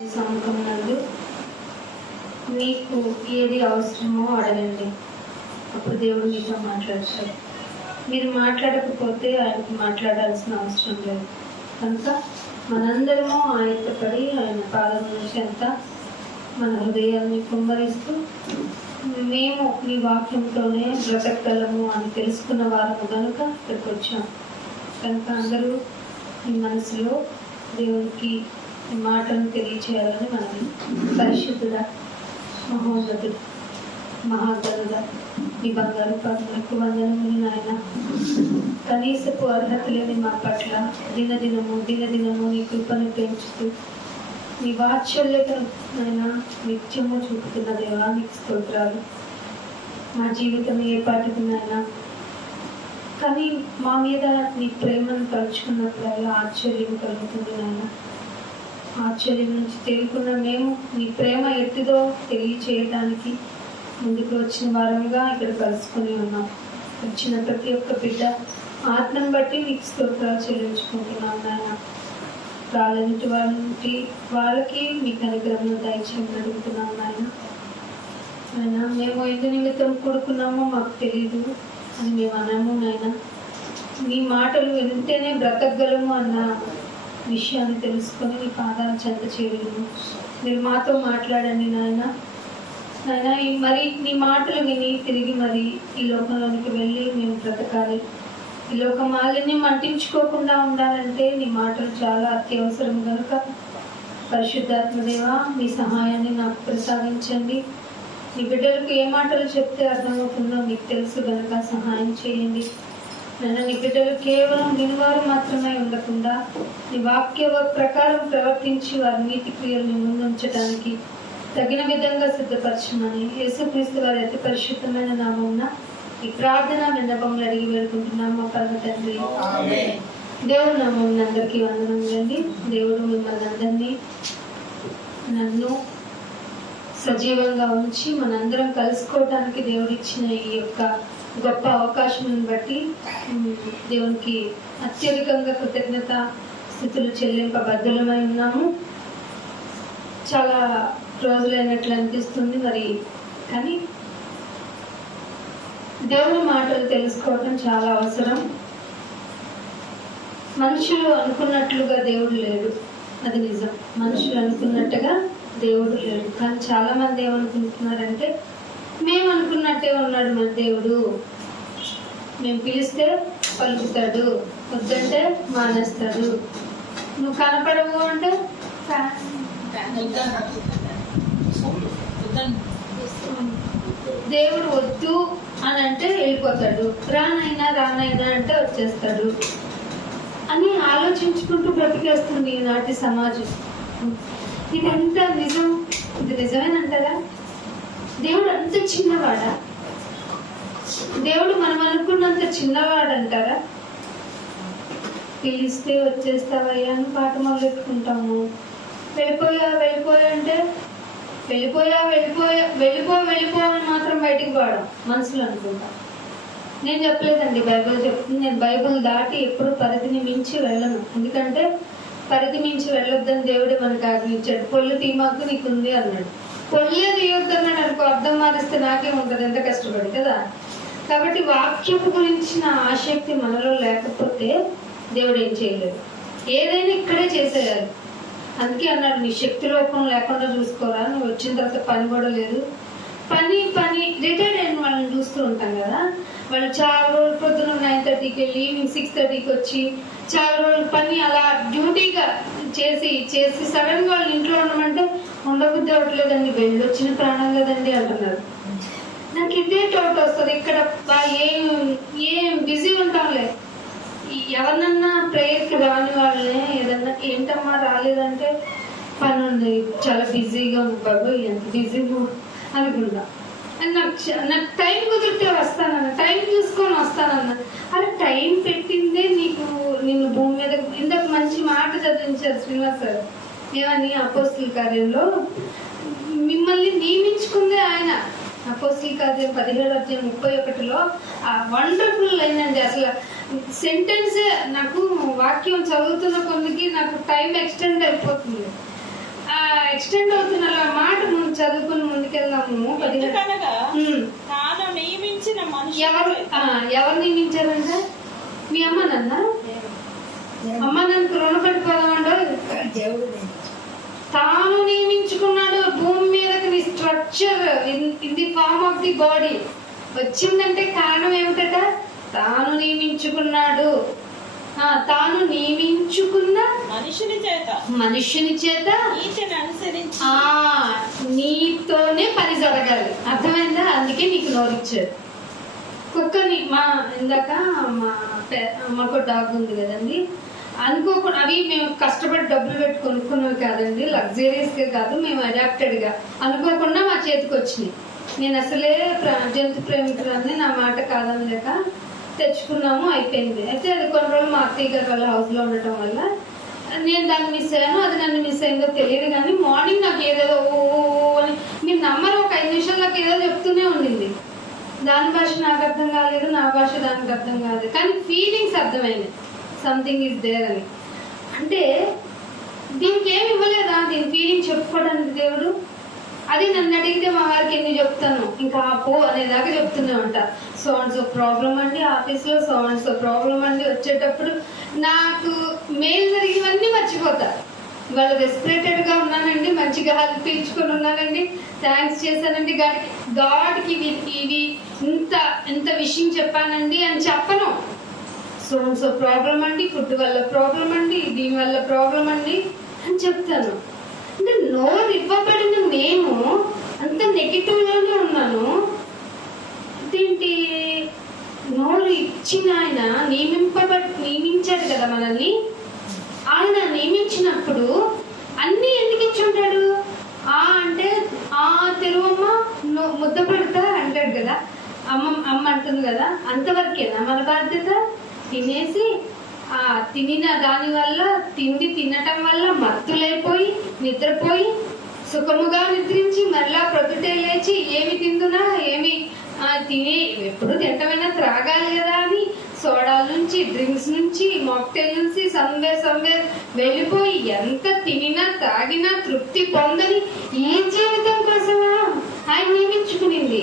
సముఖమునందు మీకు ఏది అవసరమో అడగండి, అప్పుడు దేవుడు మీతో మాట్లాడతాడు. మీరు మాట్లాడకపోతే ఆయనకి మాట్లాడాల్సిన అవసరం లేదు. కనుక మనందరము ఆయనపడి ఆయన పాదం నుంచి అంతా మన హృదయాన్ని కుమ్మరిస్తూ మేము మీ వాక్యంతోనే బ్రతకగలము అని తెలుసుకున్న వారము కనుక ఇక్కడికి వచ్చాం. కనుక అందరూ మీ మనసులో దేవునికి ఈ మాటను తెలియచేయాలని మనం పరిశుద్ధుడ, మహోన్నతుడు, మహాగరుడ, ఈ బంగారు పాదములకు వందనములు నాయన. కనీసపు అర్హత లేని మా పట్ల దినదినము నీ కృపను పెంచుతూ నీ వాత్సల్యతను నాయన నిత్యము చూపుతున్న దేవా నీకు స్తోత్రాలు. మా జీవితం ఏ పాటికి నాయన, కానీ మా మీద నీ ప్రేమను తలుచుకున్నప్పుడల్లా ఆశ్చర్యం కలుగుతుంది నాయన. ఆశ్చర్యం నుంచి తేలుకున్న మేము నీ ప్రేమ ఎట్టిదో తెలియచేయడానికి ముందుకు వచ్చిన వారంగా ఇక్కడ కలుసుకొని ఉన్నాం. వచ్చిన ప్రతి ఒక్క బిడ్డ ఆత్మను బట్టి నీకు స్తోత్రాలు చెల్లించుకుంటున్నాం నాయన. రాలేనిటి వాళ్ళకి మీకు అనుగ్రహం దయచేయమని అడుగుతున్నాం నాయన. ఆయన మేము ఎందు నిమిత్తం కూడుకున్నామో మాకు తెలియదు అని మేము అనము నాయన. నీ మాటలు వింటేనే బ్రతకగలము అన్న విషయాన్ని తెలుసుకొని నీ పాదాల చెంత చేరుము. మీరు మాతో మాట్లాడండి నాయన. మరి నీ మాటలు విని తిరిగి మరి ఈ లోకంలోనికి వెళ్ళి మేము బ్రతకాలి. ఈ లోక మాలిన్యం అంటించుకోకుండా ఉండాలంటే నీ మాటలు చాలా అత్యవసరం కనుక పరిశుద్ధాత్మదేవా మీ సహాయాన్ని నాకు ప్రసాదించండి. నీ బిడ్డలకు ఏ మాటలు చెప్తే అర్థమవుతుందో మీకు తెలుసు కనుక సహాయం చేయండి. నన్ను నీ బిడ్డలు కేవలం వినివారు మాత్రమే ఉండకుండా నీ వాక్య ప్రకారం ప్రవర్తించి వారి నీతి క్రియలను ముందుంచడానికి తగిన విధంగా సిద్ధపరచమని యేసుక్రీస్తు వారి అతి పరిశుద్ధమైన నామమున ఈ ప్రార్థన విన్నపములు అడిగి వేడుకుంటున్నాము మా పరమ తండ్రి. దేవుడు నామమున అందరికీ వందనములండి. దేవుడు మిమ్మల్ని అందరినీ నన్ను సజీవంగా ఉంచి మనందరం కలుసుకోవడానికి దేవుడిచ్చిన ఈ యొక్క గొప్ప అవకాశం బట్టి దేవునికి అత్యధికంగా కృతజ్ఞత స్థితులు చెల్లింపబద్ధులమై ఉన్నాము. చాలా రోజులైనట్లు అనిపిస్తుంది మరి, కానీ దేవుని మాటలు తెలుసుకోవటం చాలా అవసరం. మనుషులు అనుకున్నట్లుగా దేవుడు లేడు, అది నిజం. మనుషులు అనుకున్నట్టుగా దేవుడు లేడు. కానీ చాలా మంది ఏమనుకుంటున్నారంటే మేము అనుకున్నట్టే ఉన్నాడు మన దేవుడు. మేము పిలిస్తే పలుకుతాడు, వద్దంటే మానేస్తాడు, నువ్వు కనపడవు అంటే దేవుడు వద్దు అని అంటే వెళ్ళిపోతాడు, రానైనా అంటే వచ్చేస్తాడు అని ఆలోచించుకుంటూ బ్రతికేస్తుంది ఈనాటి సమాజం. ఇదంతా నిజం? ఇది నిజమేనంటారా? దేవుడు అంత చిన్నవాడా? దేవుడు మనం అనుకున్నంత చిన్నవాడంటారా? పిలిస్తే వచ్చేస్తావయ్యా అని పాట మొదలెట్టుకుంటాము. వెళ్ళిపోయా అంటే వెళ్ళిపో అని మాత్రం బయటికి పాడం, మనసులో అనుకుంటాం. నేను చెప్పలేదండి, బైబిల్ చెప్తుంది. నేను బైబిల్ దాటి ఎప్పుడు పరిధిని మించి వెళ్ళను. ఎందుకంటే పరిధి మించి వెళ్ళొద్దని దేవుడే మనకు ఆజ్ఞించాడు. పొల్లు తీమాకు నీకుంది అన్నాడు. పొల్లే తీయొద్దన్నాడు అనుకో, అర్థం మారిస్తే నాకేముంటుంది, ఎంత కష్టపడి కదా. కాబట్టి వాక్యము గురించిన ఆసక్తి మనలో లేకపోతే దేవుడు ఏం చేయలేదు. ఏదైనా ఇక్కడే చేసేయాలి. అందుకే అన్నాడు, నీ శక్తి లోపం లేకుండా చూసుకోరా, నువ్వు వచ్చిన తర్వాత పని కూడా లేదు. పని రిటైర్డ్ అయిన వాళ్ళని చూస్తూ ఉంటాం కదా, వాళ్ళు చాలా రోజులు పొద్దున 9:30కి వెళ్ళి ఈవినింగ్ 6:30కి వచ్చి చాలా రోజులు పని అలా డ్యూటీగా చేసి సడన్ గా వాళ్ళు ఇంట్లో ఉండమంటే ఉండబుద్ధి అవ్వట్లేదండి, వెళ్ళొచ్చిన ప్రాణం కదండి అంటున్నారు. నాకు ఇదే డౌట్ వస్తుంది. ఇక్కడ ఏం బిజీ ఉంటాంలే, ఎవరినన్నా ప్రేయర్కి రాని వాళ్ళనే ఏదన్నా ఏంటమ్మా రాలేదంటే పని ఉంది, చాలా బిజీగా ఉంది బాబు, ఎంత బిజీ అనుకుంటా. నాకు టైం కుదిరితే వస్తానన్న, టైం చూసుకొని వస్తానన్న. అరే టైం పెట్టిందే నిన్ను భూమి మీద. ఇంతకు మంచి మాట చదివించారు శ్రీనివాస్ సార్. ఏమని? అపోస్తలుల కార్యంలో మిమ్మల్ని నియమించుకుందే ఆయన. అపోస్తలుల కార్యం 17:31 వండర్ఫుల్ అయిందండి. అసలు సెంటెన్సే నాకు వాక్యం చదువుతున్న కొన్నికి నాకు టైం ఎక్స్టెండ్ అయిపోతుంది. ఎక్స్టెండ్ అవుతున్న మాట ముందు చదువుకుని ముందుకెళ్దాము. తాను నియమించిన మనిషి ఎవరు నియమించారంటే మీ అమ్మ నాన్న అమ్మ నన్ను రుణపడిపోదామండో. తాను నియమించుకున్నాడు భూమి మీదకి structure in the form of the body వచ్చిందంటే కారణం ఏమిటట? తాను నియమించుకున్నాడు. తాను నియమించుకున్న మనుషుని చేత నీతోనే పని జరగాలి. అర్థమైందా? అందుకే నీకు నోరిచ్చాడు. కుక్కని ఇందాక మాకు డాగ్ ఉంది కదండి, అనుకోకుండా అవి మేము కష్టపడి డబ్బులు పెట్టి కొనుక్కున్నవి కాదండి, లగ్జరీస్ గా కాదు, మేము అడాప్టెడ్ గా అనుకోకుండా మా చేతికి వచ్చినాయి. నేను అసలే జంతు ప్రేమికులన్నీ, నా మాట కాదని లేక తెచ్చుకున్నాము, అయిపోయింది. అయితే అది కొన్ని రోజులు మా అత్తయ్య గారు వాళ్ళ హౌస్ లో ఉండటం వల్ల నేను దాన్ని మిస్ అయ్యాను. అది నన్ను మిస్ అయిందో తెలియదు కానీ మార్నింగ్ నాకు ఏదేదో ఓ అని మీరు నమ్మరు, ఒక 5 నిమిషాలకు ఏదో చెప్తూనే ఉండింది. దాని భాష నాకు అర్థం కాలేదు, నా భాష దానికి అర్థం కాలేదు, కానీ ఫీలింగ్స్ అర్థమైంది, సంథింగ్ ఈజ్ దేర్ అని. అంటే దీనికి ఏమి ఇవ్వలేదా దీని ఫీలింగ్ చెప్పుకోవడానికి దేవుడు? అది నన్ను అడిగితే మా వారికి ఎన్ని చెప్తాను, ఇంకా పో అనేదాకా చెప్తూనే ఉంటా. సో అండ్ సో ప్రాబ్లం అండి ఆఫీస్లో, సో అండ్ సో ప్రాబ్లం అండి. వచ్చేటప్పుడు నాకు మెయిల్ జరిగినవన్నీ మర్చిపోతా. ఇవాళ రెస్పిరేటెడ్గా ఉన్నానండి, మంచిగా హెల్ప్ పీల్చుకొని ఉన్నానండి, థ్యాంక్స్ చేశానండి గాడ్కి ఇవి ఇంత విషయం చెప్పానండి అని చెప్పను. సో అండ్ సో ప్రాబ్లం అండి, ఫుడ్ వల్ల ప్రాబ్లం అండి, దీని వల్ల ప్రాబ్లం అండి అని చెప్తాను. అంటే నోరు ఇవ్వబడిన నేను అంత నెగిటివ్ లోనే ఉన్నాను. అదేంటి? నోరు ఇచ్చిన ఆయన నియమించాడు కదా మనల్ని. ఆయన నియమించినప్పుడు అన్ని ఎందుకు ఇచ్చి ఉంటాడు? అంటే తెరువమ్మ ముద్ద పెడతా అంటాడు కదా, అమ్మ అంటుంది కదా, అంతవరకేనా మన బాధ్యత? తినేసి తినిన దాని వల్ల తిండి తినటం వల్ల మత్తులైపోయి నిద్రపోయి సుఖముగా నిద్రించి మరలా ప్రొద్దుటే లేచి ఏమి తిందునా ఏమి తిని ఎప్పుడు తింటమైనా త్రాగాలి కదా అని సోడాల నుంచి డ్రింక్స్ నుంచి మాక్టైల్ నుంచి సమ్వేర్ వెళ్ళిపోయి ఎంత తినినా తాగినా తృప్తి పొందని ఈ జీవితం కోసమా ఆయన నియమించుకునింది?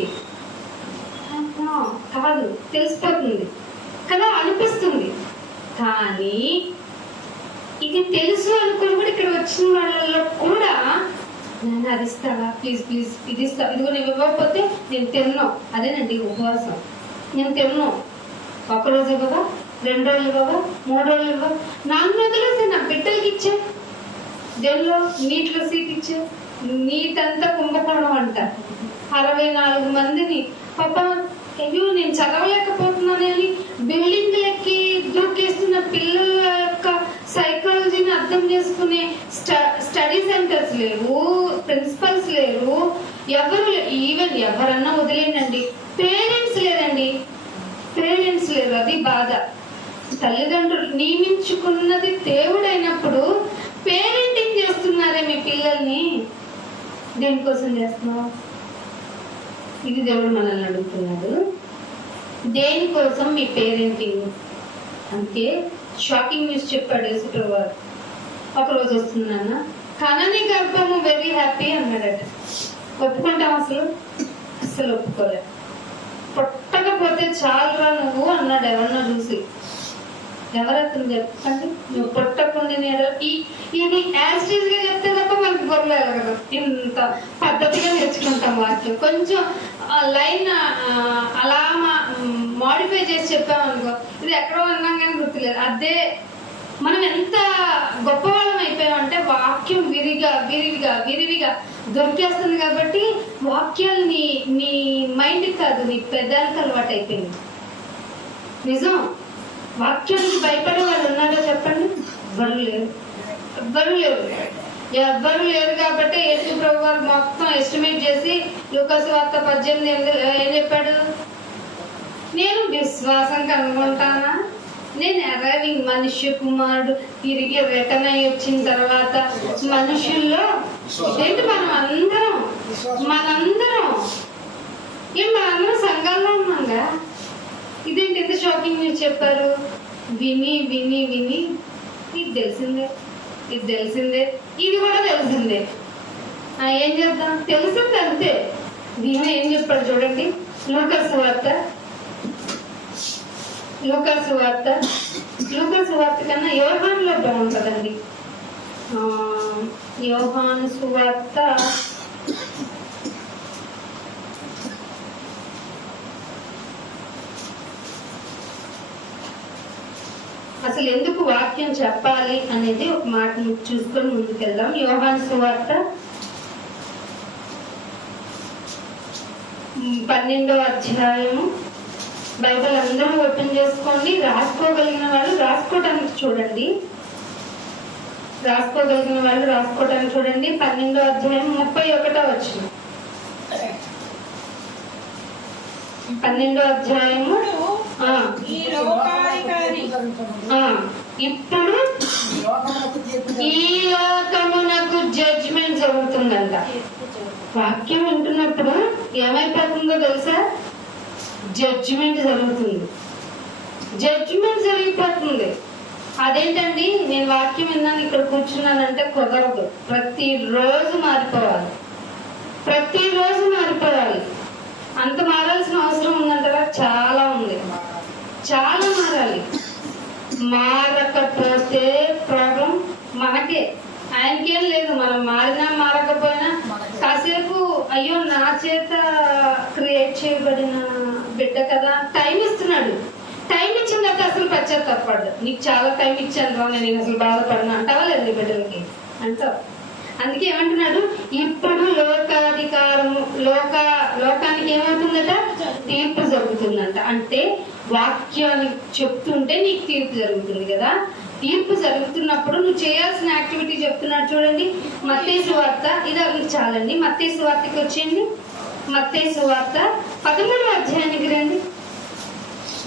కాదు, తెలిసిపోతుంది కదా, అనిపిస్తుంది. కానీ ఇది తెలుసు అనుకుని కూడా ఇక్కడ వచ్చిన వాళ్ళలో కూడా నేను అది ఇస్తావా, ప్లీజ్ ఇది ఇస్తావా, ఇదిగో నేను ఇవ్వకపోతే నేను తిన్నాను. అదేనండి ఉపవాసం. నేను తిన్నాను, 1 రోజు ఇవ్వవా, 2 రోజులు ఇవ్వవా, 3 రోజులు ఇవ్వవా, 4 వదిలేసి నా బిడ్డలకి ఇచ్చా, దేవుల్లో నీటిలో సీట్ ఇచ్చా. నీటంతా కుంభకోణం అంట, 64 మందిని పాప అయ్యో నేను చదవలేకపోతున్నానని బిల్డింగ్లకి దూకేస్తున్న పిల్లల యొక్క సైకాలజీని అర్థం చేసుకునే స్టడీ సెంటర్స్ లేవు, ప్రిన్సిపల్స్ లేరు, ఈవెన్ ఎవరన్నా వదిలేనండి, పేరెంట్స్ లేరండి, పేరెంట్స్ లేరు. అది బాధ. తల్లిదండ్రులు నియమించుకున్నది దేవుడైనప్పుడు పేరెంటింగ్ చేస్తున్నారే మీ పిల్లల్ని, దేనికోసం చేస్తున్నావు? ఇది దేవుడు మనల్ని అడుగుతున్నాడు, దేనికోసం మీ పేరెంటింగ్? అంటే షాకింగ్ న్యూస్ చెప్పాడు యేసుప్రభువారు. ఒకరోజు వస్తున్నాను, కనని గర్భము వెరీ హ్యాపీ అన్నాడట. ఒప్పుకుంటాం? అసలు ఒప్పుకోలే. పుట్టకపోతే చాలురా నువ్వు అన్నాడు ఎవరన్నా చూసి. ఎవరతను చెప్పండి? నువ్వు పుట్టకుండా ఇది యాజిటీస్ గా చెప్తే తప్ప మనకి గొర్రెలు కదా, ఇంత పద్ధతిగా నేర్చుకుంటాం వాక్యం. కొంచెం లైన్ అలా మాడిఫై చేసి చెప్పామనుకో, ఇది ఎక్కడో అన్నాం కానీ గుర్తులేదు. అదే మనం ఎంత గొప్పవాళ్ళం అయిపోయామంటే వాక్యం విరివిగా దొరికేస్తుంది. కాబట్టి వాక్యాలు నీ మైండ్ కాదు, నీ పెదాలకు అలవాటు అయిపోయింది. నిజం. వాక్యానికి భయపడే వాళ్ళు ఉన్నారో చెప్పండి? ఎవ్వరు లేరు. కాబట్టి యేసు ప్రభు వారు మొత్తం ఎస్టిమేట్ చేసి లూకాసు వార్త 18 ఏం చెప్పాడు? నేను విశ్వాసం కనుగొంటానా? నేను అరైవింగ్ మనుష్య కుమారుడు తిరిగి రిటర్న్ అయ్యి వచ్చిన తర్వాత మనుషుల్లో ఇదేంటి మనందరం మనందరం సంఘాల్లో ఉన్నాగా. ఇదేంటి ఎంత షాకింగ్ న్యూస్ చెప్పారు? విని ఇది తెలిసిందే, ఇది కూడా తెలిసిందే. ఏం చేద్దాం, తెలిసింది అంతే. దీని ఏం చెప్పాడు చూడండి, లూకాసు వార్త కన్నా యోహానులో బాగుంటుందండి. యోహాను సువార్త అసలు ఎందుకు వాక్యం చెప్పాలి అనేది ఒక మాట చూసుకొని ముందుకెళ్దాం. యోహాను సువార్త 12వ అధ్యాయము. బైబిల్ అందరూ ఓపెన్ చేసుకోండి. రాసుకోగలిగిన వాళ్ళు రాసుకోవడానికి చూడండి. 12వ అధ్యాయం 31వ వచనం. 12వ అధ్యాయము. ఇప్పుడు ఈ లోకమునకు జడ్జిమెంట్ జరుగుతుందంట. వాక్యం వింటున్నప్పుడు ఏమైపోతుందో తెలుసా? జడ్జిమెంట్ జరిగిపోతుంది. అదేంటండి, నేను వాక్యం విన్నాను ఇక్కడ కూర్చున్నానంటే కుదరదు. ప్రతిరోజు మారిపోవాలి. అంత మారాల్సిన అవసరం ఉందంటారా? చాలా ఉంది, చాలా మారాలి. మారకపోతే ప్రాబ్లం మనకే, ఆయనకేం లేదు. మనం మారినా మారకపోయినా కాసేపు అయ్యో నా చేత క్రియేట్ చేయబడిన బిడ్డ కదా, టైం ఇస్తున్నాడు. టైం ఇచ్చిన తర్వాత అసలు పశ్చాత్తాపడు. నీకు చాలా టైం ఇచ్చాను రా, నేను అసలు బాధపడినా అంటావా లేదు? నీ బిడ్డలకి అంటావు. అందుకే ఏమంటున్నాడు, ఇప్పుడు లోకానికి ఏమవుతుందట? తీర్పు జరుగుతుందంట. అంటే వాక్యాన్ని చెప్తుంటే నీకు తీర్పు జరుగుతుంది కదా. తీర్పు జరుగుతున్నప్పుడు నువ్వు చేయాల్సిన యాక్టివిటీ చెప్తున్నాడు చూడండి. మత్తయి సువార్త, ఇది చాలండి. మత్తయి సువార్తకి వచ్చేయండి. మత్తయి సువార్త 13వ అధ్యాయానికి రండి.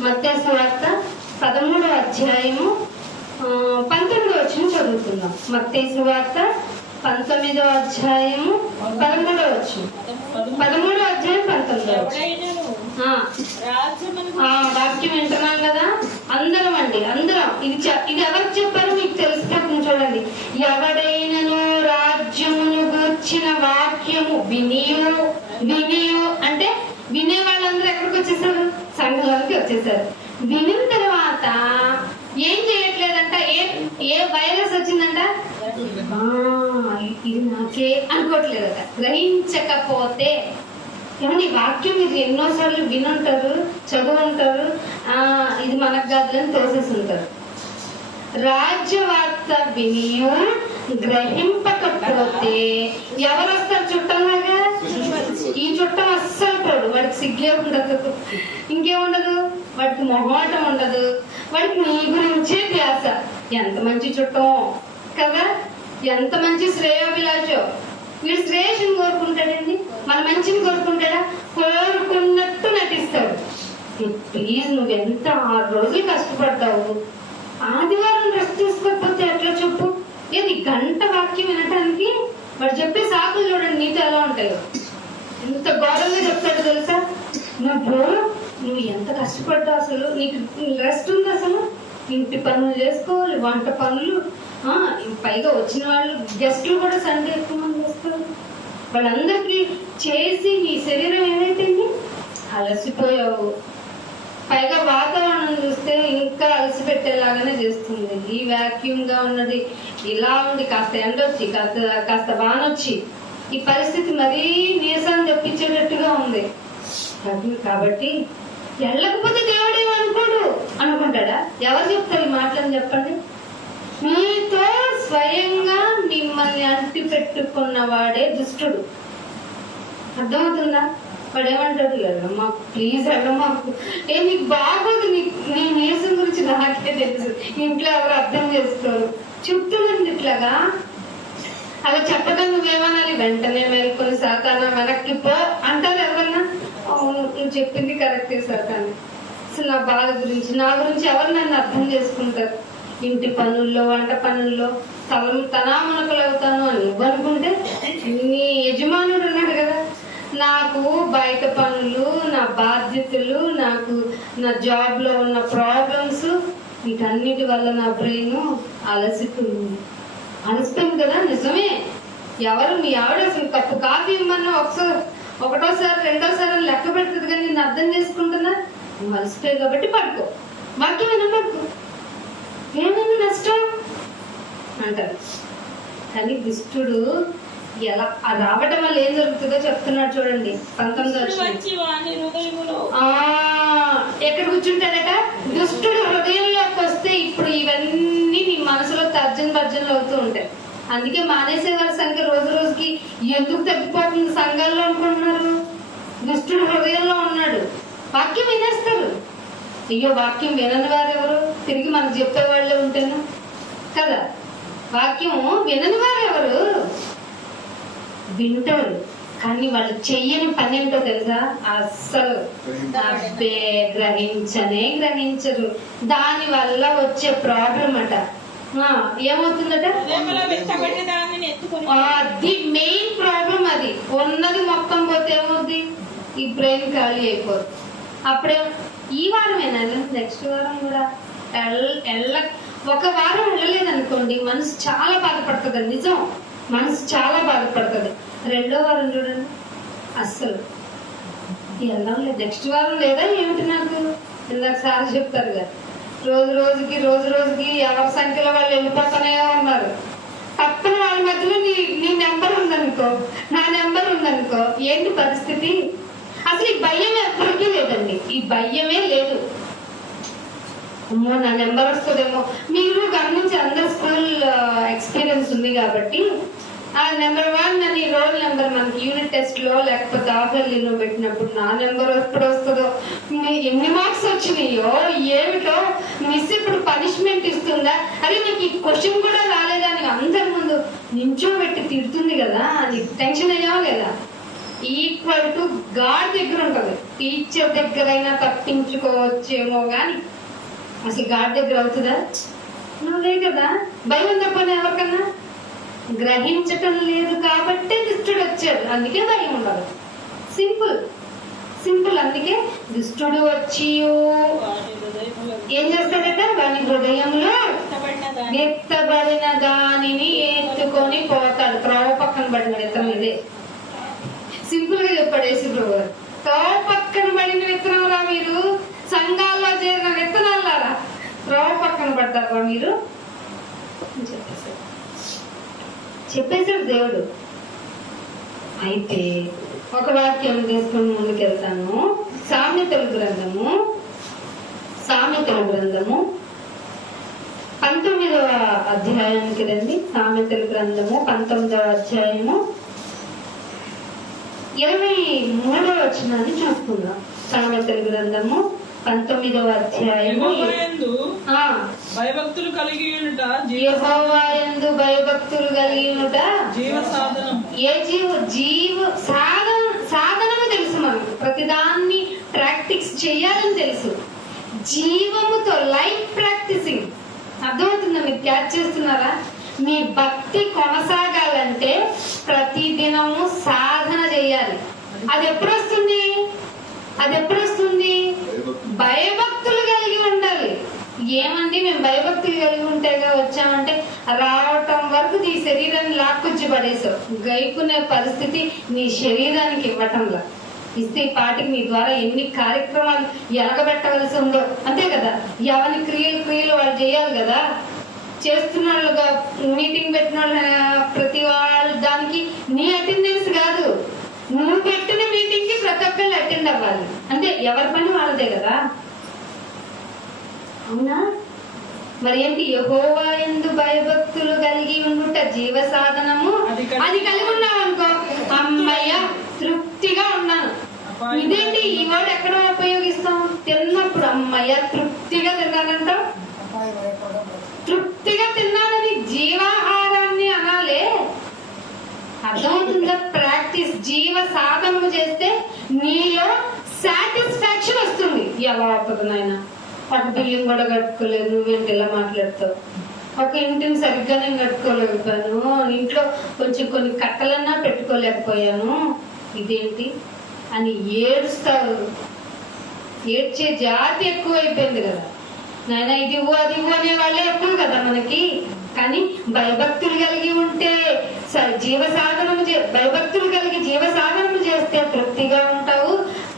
మత్తయి సువార్త 13వ అధ్యాయము 19వ వచనం చదువుకుందాం. మత్తయి సువార్త 19వ అధ్యాయము 13వ వచనం. 13వ అధ్యాయం 19వ వచనం. వాక్యం వింటున్నాం కదా అందరం అండి, అందరం. ఇది ఎవరికి చెప్పారో మీకు తెలిసిపోతుంది చూడండి. ఎవడైనను రాజ్యమును గూర్చిన వాక్యము వినియు అంటే వినే వాళ్ళందరూ ఎక్కడికి వచ్చేసారు? సంఘంలోకి వచ్చేసారు. వినిన తర్వాత ఏం చేయట్లేదంట. ఏ వైరస్ వచ్చిందంట? ఇది నాకే అనుకోవట్లేదట. గ్రహించకపోతే ఏమన్నా ఈ వాక్యం మీరు ఎన్నోసార్లు వినుంటారు, చదువుంటారు, ఇది మనకు కాదని తోసేసి ఉంటారు. రాజ్యవార్త వినియు గ్రహింపకపోతే ఎవరు వస్తారు చుట్టంలాగా? ఈ చుట్టం అస్సలు పోడు. వాడికి సిగ్గే ఉండదు, ఇంకేముండదు, వాడికి మొహమాటం ఉండదు, వాడికి నీ గురించే ధ్యాస. ఎంత మంచి చుట్టం కదా, ఎంత మంచి శ్రేయోభిలాషో. వీడు శ్రేయస్సుని కోరుకుంటాడండి, మన మంచిని కోరుకుంటాడా? కోరుకున్నట్టు నటిస్తాడు. ప్లీజ్, నువ్వెంత 6 రోజులు కష్టపడతావు, ఆదివారం రెస్ట్ తీసుకోకపోతే ఎట్లా చెప్పు? ఏది గంట వాక్యం వినటానికి వాడు చెప్పే సాకులు చూడండి నీతో ఎలా ఉంటాయో. ఎంత ఘోరంగా చెప్తాడు తెలుసా? నువ్వు ఎంత కష్టపడ్డావు, అసలు నీకు రెస్ట్ ఉంది? అసలు ఇంటి పనులు చేసుకోవాలి, వంట పనులు, పైగా వచ్చిన వాళ్ళు గెస్టులు కూడా సండే ఎక్కువ మంది వస్తారు. వాళ్ళందరికీ చేసి నీ శరీరం ఏమైపోయింది? అలసిపోయావు. పైగా వాతావరణం చూస్తే ఇంకా అలసి పెట్టేలాగానే చేస్తుంది. ఈ వ్యాక్యూమ్ గా ఉన్నది ఇలా ఉండి కాస్త ఎండొచ్చి కాస్త వానొచ్చి ఈ పరిస్థితి మరీ నీరసాన్ని తెప్పించేటట్టుగా ఉంది. కాబట్టి వెళ్ళకపోతే దేవుడేమనుకోడు అనుకుంటాడా? ఎవరు చెప్తారు ఈ మాటలని చెప్పండి? మీతో స్వయంగా మిమ్మల్ని అంటి పెట్టుకున్న వాడే దుష్టుడు. అర్థమవుతుందా? వాడు ఏమంటాడు? వెళ్ళమ్మా ప్లీజ్, వెళ్ళమ్మా, నీకు బాగోదు, నీ నీరసం గురించి నాకే తెలుసు, ఇంట్లో ఎవరు అర్థం చేసుకోరు, చెప్తుందండి ఇట్లాగా. అలా చెప్పగా నువ్వేమనాలి? వెంటనే మేల్కొని సాతానా వెనక్కి పో అంటారు ఎవరన్నా? అవును, నువ్వు చెప్పింది కరెక్టే సాతాను. అసలు నా బాధ గురించి, నా గురించి ఎవరు నన్ను అర్థం చేసుకుంటారు? ఇంటి పనుల్లో, వంట పనుల్లో తనామనకలు అవుతాను అని నువ్వనుకుంటే, నీ యజమానుడు ఉన్నాడు కదా. నాకు బయట పనులు, నా బాధ్యతలు, నాకు నా జాబ్ లో ఉన్న ప్రాబ్లమ్స్, వీటన్నిటి వల్ల నా బ్రెయిన్ అలసిపోయింది కదా. నిజమే, ఎవరు మీ ఆవిడ అసలు కప్పు కాఫీ ఇవ్వమన్నా ఒకటోసారి రెండోసారి అని లెక్క పెడుతుంది, కానీ నేను అర్థం చేసుకుంటున్నా మలిసిపోయి కాబట్టి పడుకో, వాక్యం వినపడుకో, ఏమైంది నష్టం అంటారు. కానీ దుష్టుడు ఎలా రావటం వల్ల ఏం జరుగుతుందో చెప్తున్నాడు చూడండి. 19 ఎక్కడ కూర్చుంటాడట? దుష్టుడు హృదయంలోకి వస్తే ఇప్పుడు ఇవన్నీ నీ మనసులో తర్జనలు అవుతూ ఉంటాయి. అందుకే మానేసే వారి సంఖ్య రోజు రోజుకి ఎందుకు తగ్గిపోతుంది సంఘాల్లో అనుకుంటున్నారు? దుష్టుడు హృదయంలో ఉన్నాడు. వాక్యం వినేస్తారు. అయ్యో వాక్యం వినని వారు ఎవరు? తిరిగి మనకు చెప్పేవాళ్ళే ఉంటేను కదా. వాక్యం వినని వారు ఎవరు? వింటారు, కానీ వాళ్ళు చెయ్యని పని ఏంటో తెలుసా? అస్సలు గ్రహించరు. దాని వల్ల వచ్చే ప్రాబ్లం అట ఏమవుతుందట? అది మెయిన్ ప్రాబ్లం. అది ఉన్నది మొత్తం పోతే ఏమవుద్ది? ఈ బ్రెయిన్ ఖాళీ అయిపోద్ది. అప్పుడే ఈ వారమేనా, నెక్స్ట్ వారం కూడా ఒక వారం వెళ్ళలేదనుకోండి మనసు చాలా బాధపడుతుంది. నిజం, మనసు చాలా బాధపడుతుంది. రెండో వారం చూడండి అస్సలు వెళ్దాం లేదు, నెక్స్ట్ వారం లేదా ఏమిటి నాకు ఇందాక సార్ చెప్తారు కదా, రోజు రోజుకి ఎవరి సంఖ్యలో వాళ్ళు వెళ్ళిపోతానే ఉన్నారు. తప్పన వాళ్ళ మధ్యలో నీ నెంబర్ ఉందనుకో, నా నెంబర్ ఉందనుకో, ఏంటి పరిస్థితి? అసలు ఈ భయం ఎప్పటికీ లేదండి, ఈ భయమే లేదు. అమ్మో నా నెంబర్ వస్తుందేమో. మీరు గమనించి అందరు స్కూల్ ఎక్స్పీరియన్స్ ఉంది కాబట్టి ఆ నెంబర్ 1 అని రోల్ నెంబర్ మనకి యూనిట్ టెస్ట్ లో లేకపోతే ఆఫర్లీ నువ్వు పెట్టినప్పుడు నా నెంబర్ ఎప్పుడు వస్తుందో, ఎన్ని మార్క్స్ వచ్చినాయో ఏమిటో, మిస్ ఇప్పుడు పనిష్మెంట్ ఇస్తుందా, అరే నీకు ఈ క్వశ్చన్ కూడా రాలేదా అని అందరి ముందు నించోబెట్టి తిడుతుంది కదా, నీకు టెన్షన్ అయ్యావా లేదా? ఈక్వల్ టు గాడ్ దగ్గర ఉంటుంది. టీచర్ దగ్గర అయినా తప్పించుకోవచ్చేమో గాని అసలు గాడ్ దగ్గర అవుతుందా? నువ్వే కదా. భయం తప్పని ఎవరికన్నా గ్రహించటం లేదు కాబట్టి దుష్టుడు వచ్చాడు, అందుకే భయం ఉండదు. సింపుల్. అందుకే దుష్టుడు వచ్చి ఏం చేస్తాడట? వాని హృదయంలో ఎత్తబడిన దానిని ఎత్తుకొని పోతాడు. త్రోవ పక్కన పడిన విత్తనం ఇదే. సింపుల్ గా చెప్పాడు యేసుప్రభు గారు. త్రోవ పక్కన పడిన విత్తనం రా మీరు, సంఘాల్లో చేరిన విత్తనాలారా, త్రోవ పక్కన పడ్డారా మీరు చెప్పేశాడు దేవుడు. అయితే ఒక వాక్యం తీసుకుని ముందుకెళ్తాను. సామెతల గ్రంథము 19వ అధ్యాయానికి రండి. సామెతల గ్రంథము 19వ అధ్యాయము 23వ వచనాన్ని చూసుకుందాం. సామెతల గ్రంథము 19వ అధ్యాయము భయభక్తులు కలిగి ఉంట, యెహోవా యందు భయభక్తులు కలిగి ఉంట జీవసాధనం. ఏ జీవ సాధనము తెలుసు, మనకు ప్రతిదాన్ని ప్రాక్టీస్ చేయాలని తెలుసు. జీవముతో లైఫ్ ప్రాక్టీసింగ్ అర్థమవుతుందా? మీరు క్యాచ్ చేస్తున్నారా? మీ భక్తి కొనసాగాలంటే ప్రతి దినము సాధన చేయాలి. అది ఎప్పుడు వస్తుంది? భయభక్తులు కలిగి ఉండాలి. ఏమండి మేము భయభక్తులు కలిగి ఉంటేగా వచ్చామంటే రావటం వరకు నీ శరీరాన్ని లాక్కొచ్చి పడేసావు. గైకునే పరిస్థితి నీ శరీరానికి ఇవ్వటంలా. ఇస్తే ఈ పాటికి నీ ద్వారా ఎన్ని కార్యక్రమాలు ఎలగబెట్టవలసి ఉందో, అంతే కదా. ఎవరి క్రియలు వాళ్ళు చేయాలి కదా. చేస్తున్న వాళ్ళుగా మీటింగ్ పెట్టిన వాళ్ళు ప్రతి వాళ్ళు దానికి నీ అటెండెన్స్ కాదు, నువ్వు పెట్టిన మీటింగ్ కి ప్రతి ఒక్కళ్ళు అటెండ్ అవ్వాలి. అంటే ఎవరి పని వాళ్ళదే కదా, అవునా? మరి ఏంటి? యెహోవా యందు భయభక్తులు కలిగి ఉండుట జీవ సాధనము. అది కలిగి ఉన్నావు అనుకో, అమ్మయ్య తృప్తిగా ఉన్నాను. ఇదేంటి ఈ వర్డ్ ఎక్కడ ఉపయోగిస్తాం? తిన్నప్పుడు అమ్మయ్య తృప్తిగా తిన్నానంటాం. తృప్తిగా తిన్నానని జీవాహారాన్ని అనాలే. అర్థమవుతుందా? ప్రాక్టీస్ జీవ సాధనము చేస్తే నీలో సాటిస్ఫాక్షన్ వస్తుంది. ఎలా అవుతుంది నాయన? ఒక బిల్డింగ్ కూడా కట్టుకోలేదు, నువ్వేంటి ఇలా మాట్లాడతావు? ఒక ఇంటిని సరిగ్గా నేను కట్టుకోలేకపోయాను, ఇంట్లో కొంచెం కొన్ని కట్టలన్నా పెట్టుకోలేకపోయాను, ఇదేంటి అని ఏడుస్తావు. ఏడ్చే జాతి ఎక్కువైపోయింది కదా నాయన. ఇది ఇవ్వు అది ఇవ్వు అనే వాళ్ళే ఎక్కువ కదా మనకి. కానీ భయభక్తులు కలిగి ఉంటే జీవ సాధనము భయభక్తులు కలిగి జీవ సాధనము చేస్తే తృప్తిగా ఉంటావు,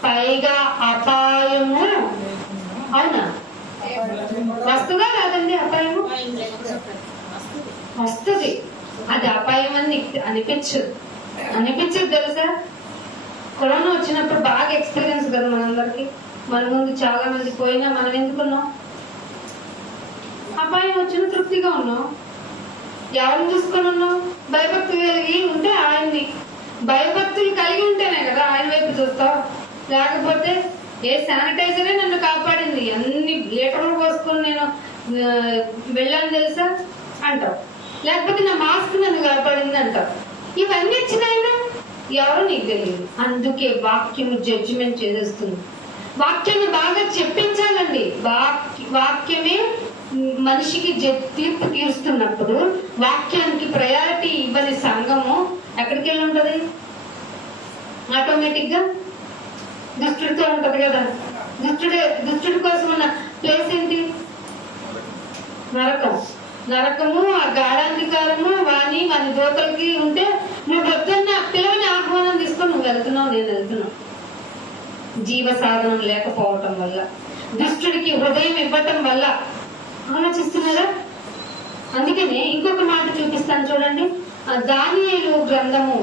పైగా అపాయము. అవునా? వస్తుందా కాదండి? అపాయము వస్తుంది. అది అపాయం అని అనిపించదు తెలుసా? కరోనా వచ్చినప్పుడు బాగా ఎక్స్పీరియన్స్ కదా మనందరికి. మన ముందు చాలా మంది పోయినా మనం ఎందుకున్నాం? అపాయం వచ్చిన తృప్తిగా ఉన్నాం. ఎవరిని చూసుకొని ఉన్నాం? భయభక్తులు కలిగి ఉంటే ఆయన్ని. భయభక్తులు కలిగి ఉంటేనే కదా ఆయన వైపు చూస్తావు. లేకపోతే ఏ శానిటైజరే నన్ను కాపాడింది, అన్ని లీటర్లు పోసుకొని నేను వెళ్ళాను తెలుసా అంటావు. లేకపోతే నా మాస్క్ నన్ను కాపాడింది అంటావు. ఇవన్నీ ఇచ్చిన ఆయన ఎవరు నీకు తెలియదు. అందుకే వాక్యము జడ్జిమెంట్ చేసేస్తుంది. వాక్యాన్ని బాగా చెప్పించాలండి. వాక్యమే మనిషికి తీర్పు తీరుస్తున్నప్పుడు వాక్యానికి ప్రయారిటీ ఇవ్వని సంఘము ఎక్కడికి వెళ్ళి ఉంటది? ఆటోమేటిక్ గా దుష్టుడితో ఉంటది కదా. దుష్టుడి కోసం ఉన్న ప్లేస్ ఏంటి? నరకము, ఆ గాఢాంధికారము వాణి దోతలకి ఉంటే నువ్వు పొద్దున్న పిల్లవని ఆహ్వానం తీసుకొని నువ్వు వెళ్తున్నావు, నేను వెళ్తున్నావు. జీవ సాధనం లేకపోవటం వల్ల, దుష్టుడికి హృదయం ఇవ్వటం వల్ల. ఆలోచిస్తున్నారా? అందుకనే ఇంకొక మాట చూపిస్తాను చూడండి. దానియేలు గ్రంథము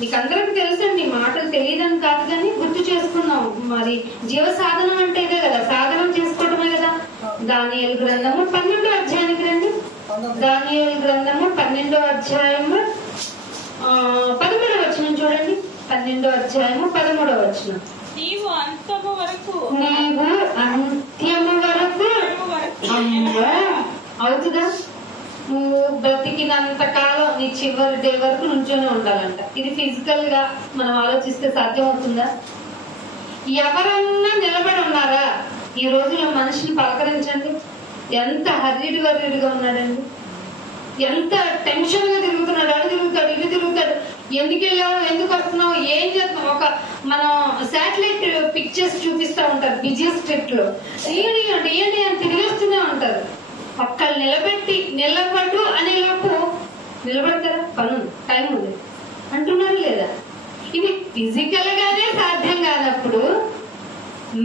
మీకు అందరికి తెలుసండి. మాటలు తెలియదని కాదు కానీ గుర్తు చేసుకున్నాం. మరి జీవ సాధనం అంటే ఇదే కదా, సాధనం చేసుకోవటమే కదా. దానియేలు గ్రంథము 12వ అధ్యాయానికి రండి. దానియేలు గ్రంథము 12వ అధ్యాయము 13వ వచనం చూడండి. 12వ అధ్యాయము 13వ వచనం. నీవు అంత్యము వరకు అవుతుందా? నువ్వు బ్రతికినంత కాలం నీ చివరి డే వరకు నుంచొని ఉండాలంట. ఇది ఫిజికల్ గా మనం ఆలోచిస్తే సాధ్యం అవుతుందా? ఎవరన్నా నిలబడి ఉన్నారా? ఈ రోజులో మనిషిని పలకరించండి. ఎంత హర్రీడిగా ఉన్నాడండి. ఎంత టెన్షన్ గా తిరుగుతున్నాడు. అడు తిరుగుతాడు, ఇటు తిరుగుతాడు. ఎందుకు వెళ్ళావు, ఎందుకు వస్తున్నావు, ఏం చేస్తున్నావు? ఒక మనం శాటిలైట్ పిక్చర్స్ చూపిస్తూ ఉంటారు బిజీ స్ట్రిప్ లో. ఏంటి అని తిరిగేస్తూనే ఉంటారు. ఒక్కళ్ళు నిలబడు అనే లోపు నిలబడతారా? పను టైం ఉంది అంటున్నారు లేదా? ఇది ఫిజికల్ గానే సాధ్యం కానప్పుడు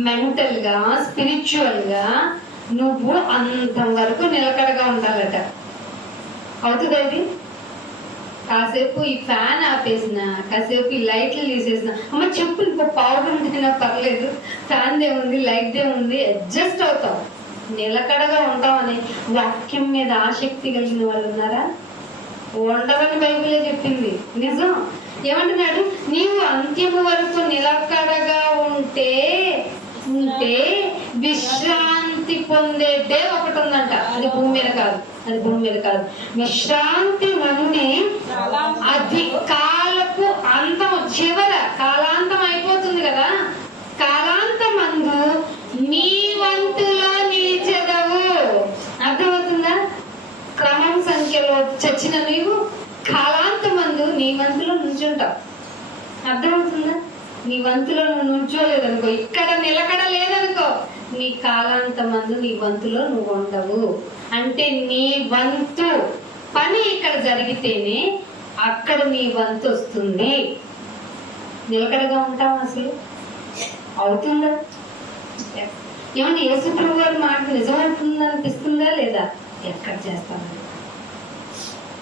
మెంటల్ గా, స్పిరిచువల్ గా నువ్వు అంతవరకు నిలకడగా ఉండాలట. అవుతుంది అది? కాసేపు ఈ ఫ్యాన్ ఆపేసిన, కాసేపు ఈ లైట్లు తీసేసిన, అమ్మ చెప్పు ఇంకో పవర్ ఉంటేనా పర్లేదు, ఫ్యాన్ దే ఉంది, లైట్ దే ఉంది, అడ్జస్ట్ అవుతాం. నిలకడగా ఉంటామని వాక్యం మీద ఆసక్తి కలిగిన వాళ్ళు ఉన్నారా? ఉండరని బైబిలే చెప్పింది. నిజం. ఏమంటున్నాడు? నీవు అంత్యము వరకు నిలకడగా ఉంటే విశ్రాంతి పొందే డే ఒకటి ఉందంట. అది భూమి మీద కాదు. విశ్రాంతి నుండి అది కాలపు అంతం, కాలాంతం అయిపోతుంది కదా. కాలాంతమందు నీ వంతులో నిలిచెదవు. అర్థమవుతుందా? క్రమం సంఖ్యలో చచ్చిన నీవు కాలాంతమందు నీ వంతులో నుంచుంటావు. అర్థమవుతుందా? నీ వంతులో నువ్వు నుంచోలేదనుకో, ఇక్కడ నిలకడ లేదనుకో, నీ కాలాంతమందు నీ వంతులో నువ్వు ఉండవు. అంటే నీ వంతు పని ఇక్కడ జరిగితేనే అక్కడ నీ వంతు వస్తుంది. నిలకడగా ఉంటావు అసలు? అవుతుందా? ఏమన్నా యేసు ప్రభు గారి మాట నిజమవుతుంది అనిపిస్తుందా లేదా? ఎక్కడ చేస్తాను?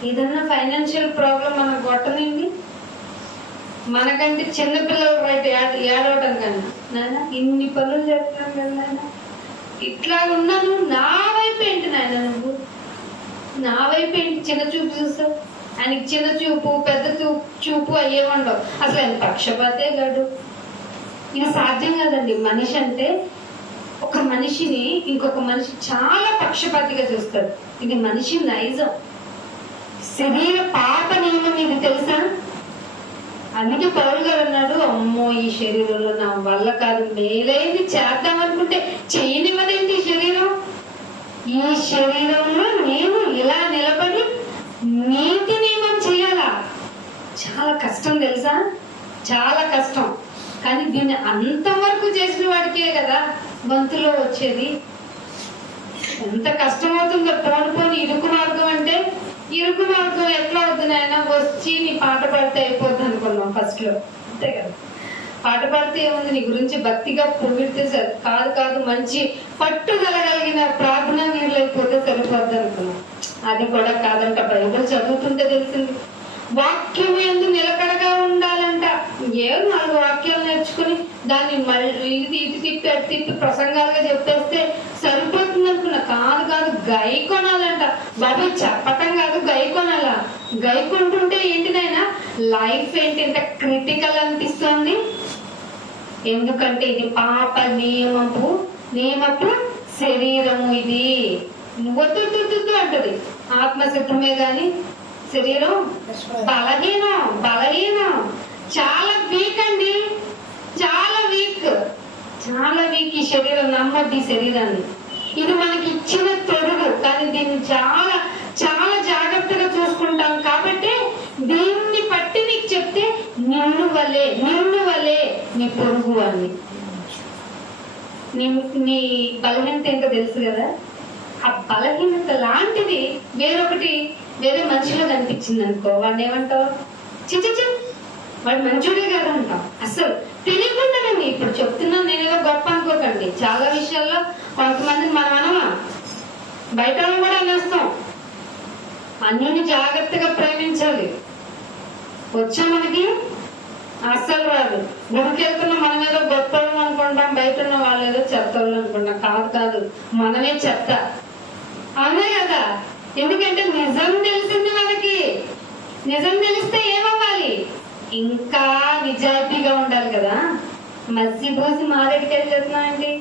ఏదన్నా ఫైనాన్షియల్ ప్రాబ్లం మనకు కొట్టనండి. మనకంటే చిన్నపిల్లలు రైట్ ఏడవటం కన్నా, నాయన ఇన్ని పనులు చేస్తున్నాం కదా నాయన, ఇట్లా ఉన్నాను, నా వైపు ఏంటి నాయన, నువ్వు నా వైపు ఏంటి చిన్న చూపు చూస్తావు? ఆయనకి చిన్న చూపు, పెద్ద చూపు అయ్యేమండవు. అసలు ఆయన పక్షపాతే కాదు. ఇది సాధ్యం కాదండి. మనిషి అంటే ఒక మనిషిని ఇంకొక మనిషి చాలా పక్షపాతిగా చూస్తాడు. ఇది మనిషి నైజం. శరీర పాప నియమం ఇది తెలుసా? అందుకే పౌలు గారు అన్నాడు, అమ్మో ఈ శరీరంలో నా వల్ల కాదు, మేలైంది చేద్దాం అనుకుంటే చేయనివ్వదేంటి ఈ శరీరం. ఈ శరీరంలో నేను ఇలా నిలబడి నీతి నియమం చేయాలా? చాలా కష్టం తెలుసా, చాలా కష్టం. కానీ దీన్ని అంతవరకు చేసిన వాడికే కదా గొంతులో వచ్చేది. ఎంత కష్టం అవుతుందో. పోని ఇరుకు మార్గం అంటే ఇరుకు మార్గం ఎట్లా అవుతుంది ఆయన వచ్చి నీ పాట పాడితే అయిపోద్ది అనుకున్నాం ఫస్ట్ లో, అంతే కదా. పాట పాడితే ఏముంది, నీ గురించి భక్తిగా పొగిడితే సరే, కాదు కాదు మంచి పట్టుదలగలిగిన ప్రార్థన వీరులు అయిపోతే సరిపోద్ది అనుకున్నాం. అది కూడా కాదంట. బైబిల్ చదువుతుంటే తెలిసింది, వాక్యం ఎందు నిలకడగా ఉండాలంట. ఏం 4 వాక్యాలు నేర్చుకుని దాన్ని మళ్ళీ ఇది ఇటు తిప్పి అటు తిప్పి ప్రసంగాలుగా చెప్పేస్తే సరిపోతుంది అనుకున్నా. కాదు కాదు, గై కొనాలంట. బాబు చెప్పటం కాదు, గై కొనాలా. గై కొంటుంటే ఏంటిదైనా లైఫ్ ఏంటి ఇంత క్రిటికల్ అనిపిస్తుంది. ఎందుకంటే ఇది పాప నియమపు శరీరము. ఇది వద్దు అంటది. ఆత్మ సిద్ధమే గాని శరీరం బలహీనం, చాలా వీక్ అండి, చాలా వీక్ ఈ శరీరం. నమ్మద్దు ఈ శరీరాన్ని. ఇది మనకి ఇచ్చిన తొడుగు, కానీ దీన్ని చాలా చాలా జాగ్రత్తగా చూసుకుంటాం. కాబట్టి దీన్ని పట్టి నీకు చెప్తే నిన్ను వలే నీ పొరుగు అని. నీ బలహీనత ఏంటో తెలుసు కదా. ఆ బలహీనత లాంటిది వేరే మనిషిలో కనిపించింది అనుకో, వాడిని ఏమంటావు? చిచి వాడు మంచోడే కదా అంటాం. అసలు తెలియకుండానండి. ఇప్పుడు చెప్తున్నాను, నేనేదో గొప్ప అనుకోకండి. చాలా విషయాల్లో కొంతమందిని మనం అనమా, బయట కూడా అనేస్తాం. అన్యుని జాగ్రత్తగా ప్రేమించాలి. వచ్చా మనకి అస్సలు రాదు. గుడికి వెళ్తున్నా మనం ఏదో గొప్ప అనుకుంటాం, బయట ఉన్న వాళ్ళు ఏదో చెత్త వాళ్ళు అనుకుంటాం. కాదు, మనమే చెత్త. అవునే కదా. ఎందుకంటే నిజం తెలిసింది మనకి. నిజం తెలిస్తే ఏమవ్వాలి? ఇంకా నిజాయితీగా ఉండాలి కదా. మసి పూసి మారేడుకెళ్ళి చెప్తున్నానండి.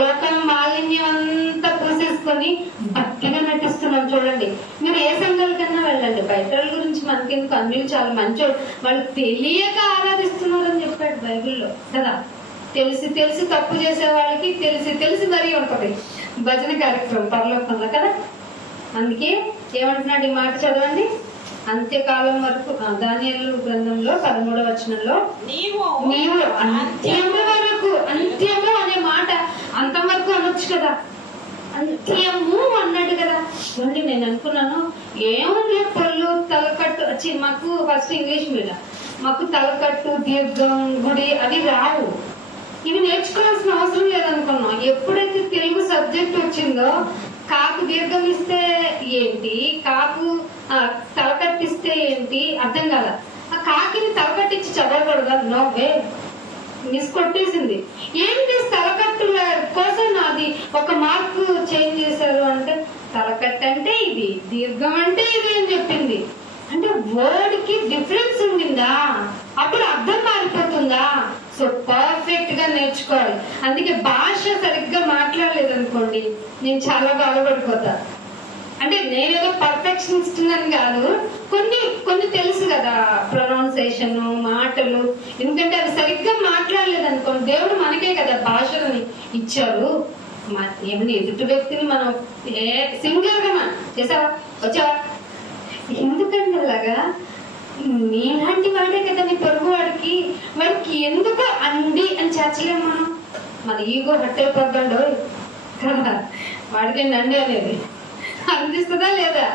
లోకం మాలిన్యం అంతా పూసేసుకొని భక్తిగా నటిస్తున్నాం. చూడండి, మీరు ఏ సంఘాలకన్నా వెళ్ళండి, బయట వాళ్ళ గురించి మనకెందుకు, అన్యులు చాలా మంచోడు, వాళ్ళు తెలియక ఆరాధిస్తున్నారు అని చెప్పాడు బైబిల్లో కదా. తెలిసి తప్పు చేసే వాళ్ళకి తెలిసి మరీ ఉంటది భజన కార్యక్రమం పరలోకంలో కదా. అందుకే ఏమంటున్నాడు ఈ మాట చదవండి. అంత్యకాలం వరకు, దానియేలు గ్రంథంలో 13వ వచనంలో, నీవు అంత్యము వరకు, అంత్యము అనే మాట అంతం వరకు అనొచ్చు కదా. అంత్యము అన్నాడు కదా. చూడండి, నేను అనుకున్నాను ఏముంది పళ్ళు తలకట్టు, మాకు ఫస్ట్ ఇంగ్లీష్ మీడియం, మాకు తలకట్టు, దీర్ఘం, గుడి అవి రావు. ఇవి నేర్చుకోవాల్సిన అవసరం లేదనుకున్నాం. ఎప్పుడైతే తెలుగు సబ్జెక్ట్ వచ్చిందో, కాకు దీర్ఘం ఇస్తే ఏంటి, కాకు తలకట్టిస్తే ఏంటి అర్థం కాల. ఆ కాకిని తలకట్టించి చదవకూడదా? నోవే, మిస్ కొట్టేసింది. ఏంటి తలకట్టుల కోసం నాది 1 మార్కు చేంజ్ చేశారు అంటే, తలకట్టు అంటే ఇది, దీర్ఘం అంటే ఇది అని చెప్పింది. అంటే వర్డ్ కి డిఫరెన్స్ ఉండిందా? అప్పుడు అర్థం మారిపోతుందా? సో పర్ఫెక్ట్ గా నేర్చుకోవాలి. అందుకే భాష సరిగ్గా మాట్లాడలేదనుకోండి, నేను చాలా బాధపడిపోతా. అంటే నేనేదో పర్ఫెక్షనిస్ట్ అని కాదు, కొన్ని తెలుసు కదా ప్రొనౌన్సియేషన్, మాటలు. ఎందుకంటే అవి సరిగ్గా మాట్లాడలేదనుకోండి, దేవుడు మనకే కదా భాషలని ఇచ్చారు. ఏమన్నా ఎదుటి వ్యక్తిని మనం సింగిల్ గా చేసావా, వచ్చావా, ఎందుకండి అలాగా? నీలాంటి వాడే కదా నీ పొరుగు వాడికి ఎందుకు అండి అని చేర్చలేము మనం. మన ఈగో హట్ అయిపోద్దండో కదా, వాడికి నండి అనేది అందిస్తుందా లేదా?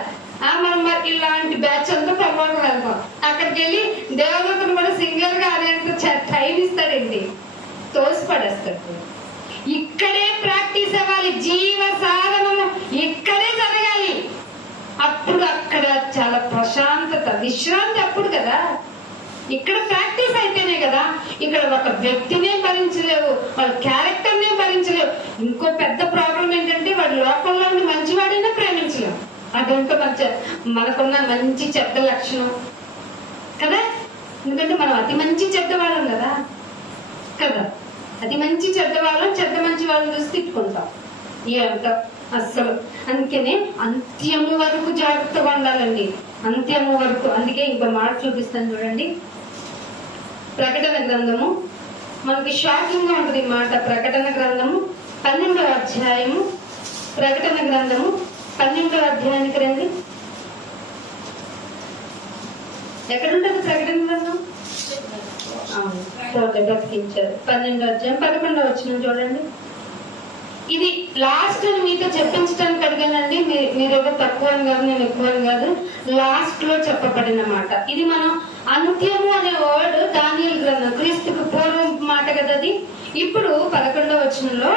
మనం మరి ఇలాంటి బ్యాచ్ అంతా ప్రమోట్ వెళ్తాం. అక్కడికి వెళ్ళి దేవదూతను కూడా సింగర్ గా అనేంత టైం ఇస్తాడండి, తోసి పడేస్తాడు. ఇక్కడే ప్రాక్టీస్ అవ్వాలి. జీవ సాధనము ఇక్కడే జరగాలి. అప్పుడు అక్కడ చాలా ప్రశాంతత, విశ్రాంతి అప్పుడు కదా. ఇక్కడ ప్రాక్టీస్ అయితేనే కదా. ఇక్కడ ఒక వ్యక్తినే భరించలేవు, వాళ్ళ క్యారెక్టర్నే భరించలేవు. ఇంకో పెద్ద ప్రాబ్లం ఏంటంటే వాడి లోకంలో ఉండి మంచివాడైనా ప్రేమించలేము. అదంతా మనకున్న మంచి చెడ్డ లక్షణం కదా. ఎందుకంటే మనం అతి మంచి చెడ్డవాళ్ళం కదా. అతి మంచి చెడ్డవాళ్ళం, చెడ్డ మంచి వాళ్ళని చూసి తిట్టుకుంటాం. ఏమంటాం అస్సలు. అందుకనే అంత్యము వరకు జాగ్రత్తగా ఉండాలండి, అంత్యము వరకు. అందుకే ఇంకో మాట చూపిస్తాను చూడండి. ప్రకటన గ్రంథము, మనకి షాకింగ్ గా ఉంటుంది ఈ మాట. ప్రకటన గ్రంథము 12వ అధ్యాయము, ప్రకటన గ్రంథము 12వ అధ్యాయానికి రండి. ఎక్కడుంటుంది ప్రకటన గ్రంథం? బ్రతికించారు. 12వ అధ్యాయం 11వ వచనం చూడండి. ఇది లాస్ట్ అని మీతో చెప్పించడానికి అడిగానండి. మీరు ఏదో తక్కువ అని కాదు, నేను ఎక్కువ అని కాదు. లాస్ట్ లో చెప్పబడిన మాట ఇది. మనం అంత్యము అనే వర్డ్ దానియేలు గ్రంథం, క్రీస్తుకు పూర్వం మాట కదా అది. ఇప్పుడు 11వ వచనంలో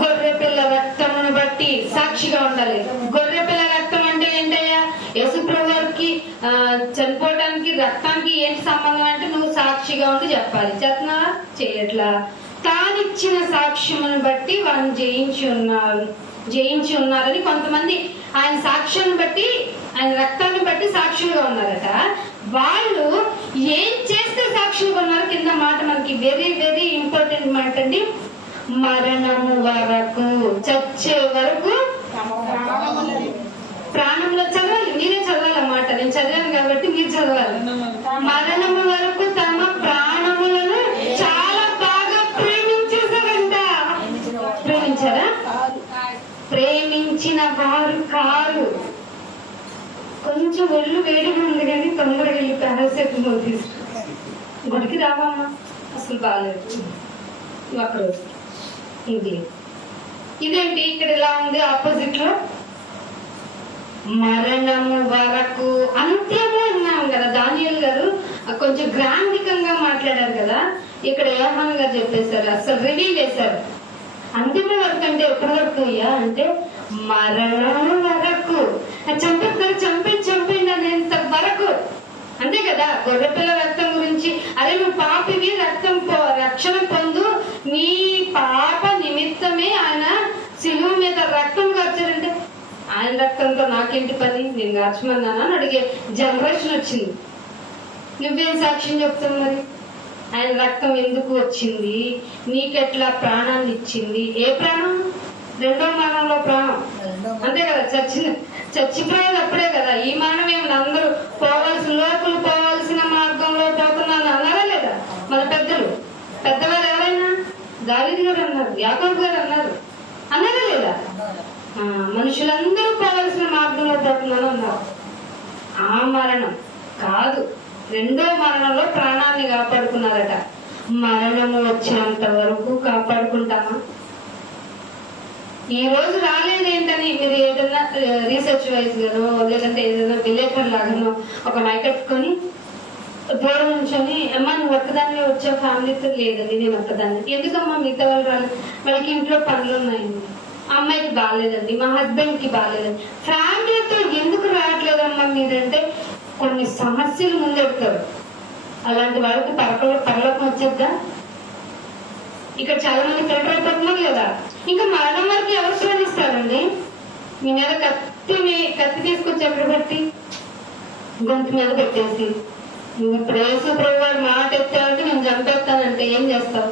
గొర్రె పిల్ల రక్తమును బట్టి సాక్షిగా ఉండాలి. గొర్రె పిల్ల రక్తం అంటే ఏంటయ్యా? యేసుప్రభు వారికి చనిపోవడానికి రక్తానికి ఏంటి సంబంధం అంటే నువ్వు సాక్షిగా ఉండి చెప్పాలి. చేతనా చేయట్లా? తానిచ్చిన సాక్ష్యమును బట్టి వాళ్ళు జయించి ఉన్నారని కొంతమంది ఆయన సాక్ష్యాన్ని బట్టి, ఆయన రక్తాన్ని బట్టి సాక్షులుగా ఉన్నారట. వాళ్ళు ఏం చేస్తే సాక్షులుగా ఉన్నారు? కింద మాట మనకి వెరీ వెరీ ఇంపార్టెంట్ మాట అండి. మరణము వరకు, చచ్చే వరకు ప్రాణంలో చదవాలి. మీరే చదవాలన్నమాట. నేను చదివాను కాబట్టి మీరు చదవాలి. మరణము వరకు తమ ప్రాణములను చాలా బాగా ప్రేమించేశారంట. ప్రేమించారా? ప్రేమించిన వారు కారు. కొంచెం ఒళ్ళు వేడిగా ఉంది కానీ తొందరగా వెళ్ళి పారాసెటమాల్ తీసుకు. గుడికి రావమ్మా, అసలు బాగాలేదు. ఒకరోజు ఇది ఇదేంటి ఇక్కడ ఇలా ఉంది ఆపోజిట్ లో? మరణము వరకు, అంత్యము అన్నాం కదా. దానియేలు గారు కొంచెం గ్రాంధికంగా మాట్లాడారు కదా. ఇక్కడ యోహాను గారు చెప్పేశారు, అసలు రివీల్ చేశారు. అంతిమ వరకు అంటే ఎప్పటి వరకు అయ్యా అంటే మరణము వరకు. చంపండి అనేంత వరకు. అంతే కదా. గొర్రెపిల్ల రక్తం గురించి, అరే నువ్వు పాపివి, రక్షణ పొందు, నీ పాప నిమిత్తమే ఆయన శిలువ మీద రక్తం కార్చారంటే ఆయన రక్తంతో నాకేంటి పని, నేను కార్చమన్నానా అని అడిగే జనరేషన్ వచ్చింది. నువ్వేం సాక్ష్యం చెప్తావు మరి? ఆయన రక్తం ఎందుకు వచ్చింది, నీకెట్లా ప్రాణాన్ని ఇచ్చింది? ఏ ప్రాణం? రెండో మరణంలో ప్రాణం. అంతే కదా. చచ్చిపోయేది అప్పుడే కదా. ఈ మరణం ఏమి అందరూ లోకులు పోవాల్సిన మార్గంలో పోతున్నాను అన్నారా లేదా? మన పెద్దవారు ఎవరైనా? దావీదు గారు అన్నారు, యాకోబు గారు అన్నారా లేదా? మనుషులందరూ పోవాల్సిన మార్గంలో పోతున్నాను అన్నారు. ఆ మరణం కాదు, రెండో మరణంలో ప్రాణాన్ని కాపాడుకున్నారట. మరణము వచ్చేంత వరకు కాపాడుకుంటామా? ఈ రోజు రాలేదేంటని మీరు ఏదైనా రీసెర్చ్ వైజ్ గానో లేదంటే ఏదైనా విలేకరు లాగానో ఒక మైకెట్టుకొని దూరం నుంచొని అమ్మా నువ్వు ఒక్కదాన్ని వచ్చే ఫ్యామిలీతో లేదండి నేను ఒక్కదాన్ని. ఎందుకమ్మా మిగతా వాళ్ళు రాలేదు? వాళ్ళకి ఇంట్లో పనులు ఉన్నాయండి, అమ్మాయికి బాగాలేదండి, మా హస్బెండ్ కి బాగాలేదండి. ఫ్యామిలీతో ఎందుకు రావట్లేదమ్మా మీరంటే కొన్ని సమస్యలు ముందెడతారు. అలాంటి వాళ్ళకి పరలోకం వచ్చేద్దా? ఇక్కడ చాలా మంది ఫిల్టర్ అయిపోతున్నారు కదా. ఇంకా మరణం వరకు ఎవరు శ్రమిస్తారండి? మీ మీద కత్తి తీసుకొచ్చి ఎక్కడ పెట్టి గొంతు మీద పెట్టేసి నువ్వు ఇప్పుడు యేసుప్రభు వాడు మాట ఎత్తావంటే నేను చంపేస్తానంటే ఏం చేస్తావు?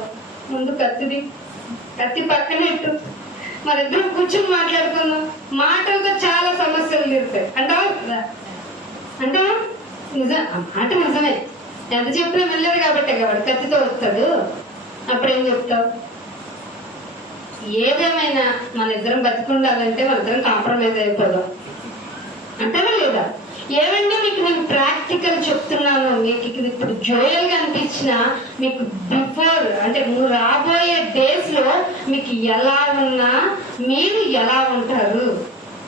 ముందు కత్తి పక్కనే ఇట్టు, మరిద్దరం కూర్చొని మాట్లాడుకుందాం. మాటలతో చాలా సమస్యలు తీరుతాయి అంటావా? అంటే నిజమే. ఎంత చెప్పినా వెళ్ళారు కాబట్టి కత్తితో వస్తాడు. అప్పుడేం చెప్తావు? ఏదేమైనా మన ఇద్దరం బతికుండాలంటే మన ఇద్దరం కాంప్రమైజ్ అయిపోదాం అంటారా లేదా? ఏమంటే మీకు నేను ప్రాక్టికల్ చెప్తున్నాను. మీకు ఇప్పుడు జోయల్ గా అనిపించిన మీకు బిఫోర్ అంటే రాబోయే డేస్ లో మీకు ఎలా ఉన్నా మీరు ఎలా ఉంటారు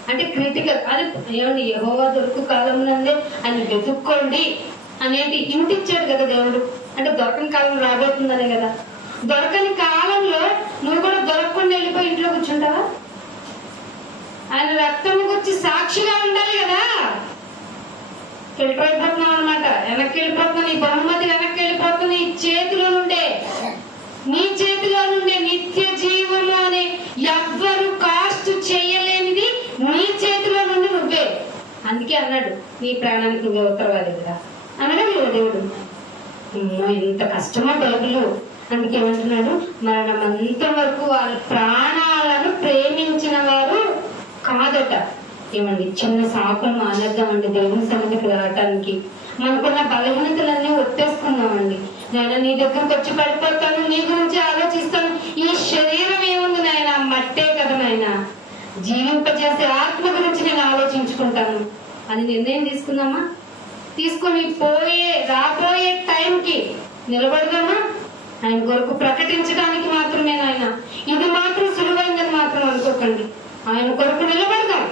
అంటే క్రిటికల్. అది ఏమండి యెహోవా దొరుకు కాలంలోనే ఆయన వెతుక్కోండి అనేది ఇంటిచ్చాడు కదా దేవుడు. అంటే దొరకని కాలం రాబోతుందనే కదా. దొరకని కాలంలో నువ్వు కూడా దొరకకుండా వెళ్ళిపోయి ఇంట్లో కూర్చుంటావా? ఆయన రక్తం గురించి సాక్షిగా ఉండాలి కదా. ఫిల్టర్ అయిపోతున్నావు అనమాట. వెనక్కి వెళ్ళిపోతున్నావు, నీ బహుమతి వెనక్కి వెళ్ళిపోతుంది. నీ చేతిలో నుండే నిత్య జీవము అని ఎవ్వరు కాస్ట్ చేయలేనిది నీ చేతిలో నుండి నువ్వే. అందుకే అన్నాడు నీ ప్రాణానికి నువ్వే ఉత్తరవాది కదా అనగా దేవుడు. ఇంత కష్టమా బైబిల్? అందుకేమంటున్నాడు? మరణమంత వరకు వాళ్ళ ప్రాణాలను ప్రేమించిన వారు కాదట. ఏమండి చిన్న సాకులు మానేద్దామండి దేవుని సన్నిధికి రావటానికి. మనకున్న బలహీనతలన్నీ ఒట్టేసుకున్నామండి. నేను నీ దగ్గరకు వచ్చి పడిపోతాను, నీ గురించి ఆలోచిస్తాను. ఈ శరీరం ఏముంది నాయన? మట్టే కదా నాయన. జీవింపజేసే ఆత్మ గురించి నేను ఆలోచించుకుంటాను అని నిర్ణయం తీసుకుందామా? తీసుకొని రాబోయే టైంకి నిలబడదామా? ఆయన కొరకు ప్రకటించడానికి మాత్రమే ఆయన. ఇది మాత్రం సులువైందని మాత్రం అనుకోకండి. ఆయన కొరకు నిలబడదాం.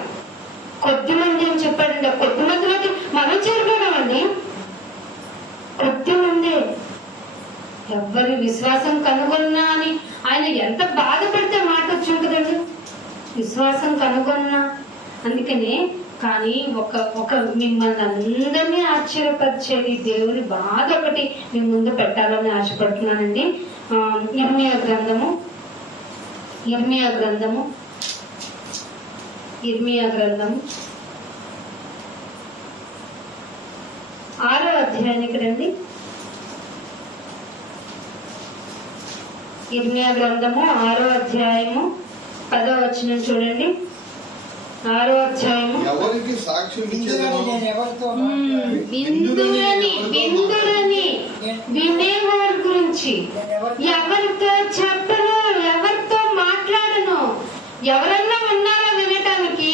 కొద్ది మంది అని చెప్పాడండి. ఆ కొద్ది మందిలోకి మనం చేరుకోదామండి. కొద్ది మందే ఎవరి విశ్వాసం కనుగొన్నా అని ఆయన ఎంత బాధపడితే మాట వచ్చి కదండి. విశ్వాసం కనుగొన్నా. అందుకనే కానీ ఒక మిమ్మల్ని అందరినీ ఆశ్చర్యపరిచేది దేవుని బాధ ఒకటి మీ ముందు పెట్టాలని ఆశపడుతున్నానండి. ఇర్మియా గ్రంథము 6వ అధ్యాయానికి రండి. ఇర్మియా గ్రంథము 6వ అధ్యాయము 10వ వచనం చూడండి. 6వ అధ్యాయము. ఎవరికి సాక్ష్యం ఇచ్చేదను? విందురని వినేవారి గురించి ఎవరితో చెప్పను, ఎవరితో మాట్లాడను. ఎవరన్నా ఉన్నారా వినటానికి?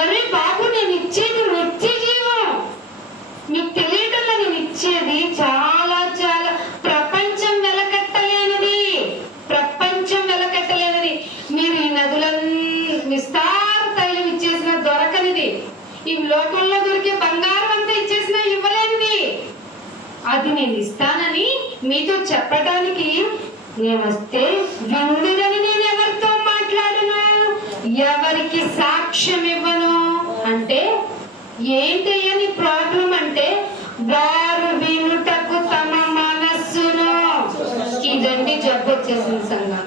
ఒరే బాబు, నేను ఇచ్చేది నిత్య జీవం. మీకు తెలియటంలో నేను ఇచ్చేది చాలా చాలా ప్రపంచం వెలకట్టలేనిది. మీరు ఈ నదులన్నీ విస్తార తైలం ఇచ్చేసిన దొరకనిది. ఈ లోకంలో దొరికే బంగారం అంతా ఇచ్చేసినా ఇవ్వలేనిది. అది నేను ఇస్తానని మీతో చెప్పడానికి నేను వస్తే విందులని నేను ఎవరితో మాట్లాడను, ఎవరికి సాక్ష్యం ఇవ్వను. అంటే ఏంటయ్యా నీ ప్రాబ్లం అంటే, వారు వినుటకు తమ మనస్సును. ఇదండి జబ్బు వచ్చేసిన సంఘం.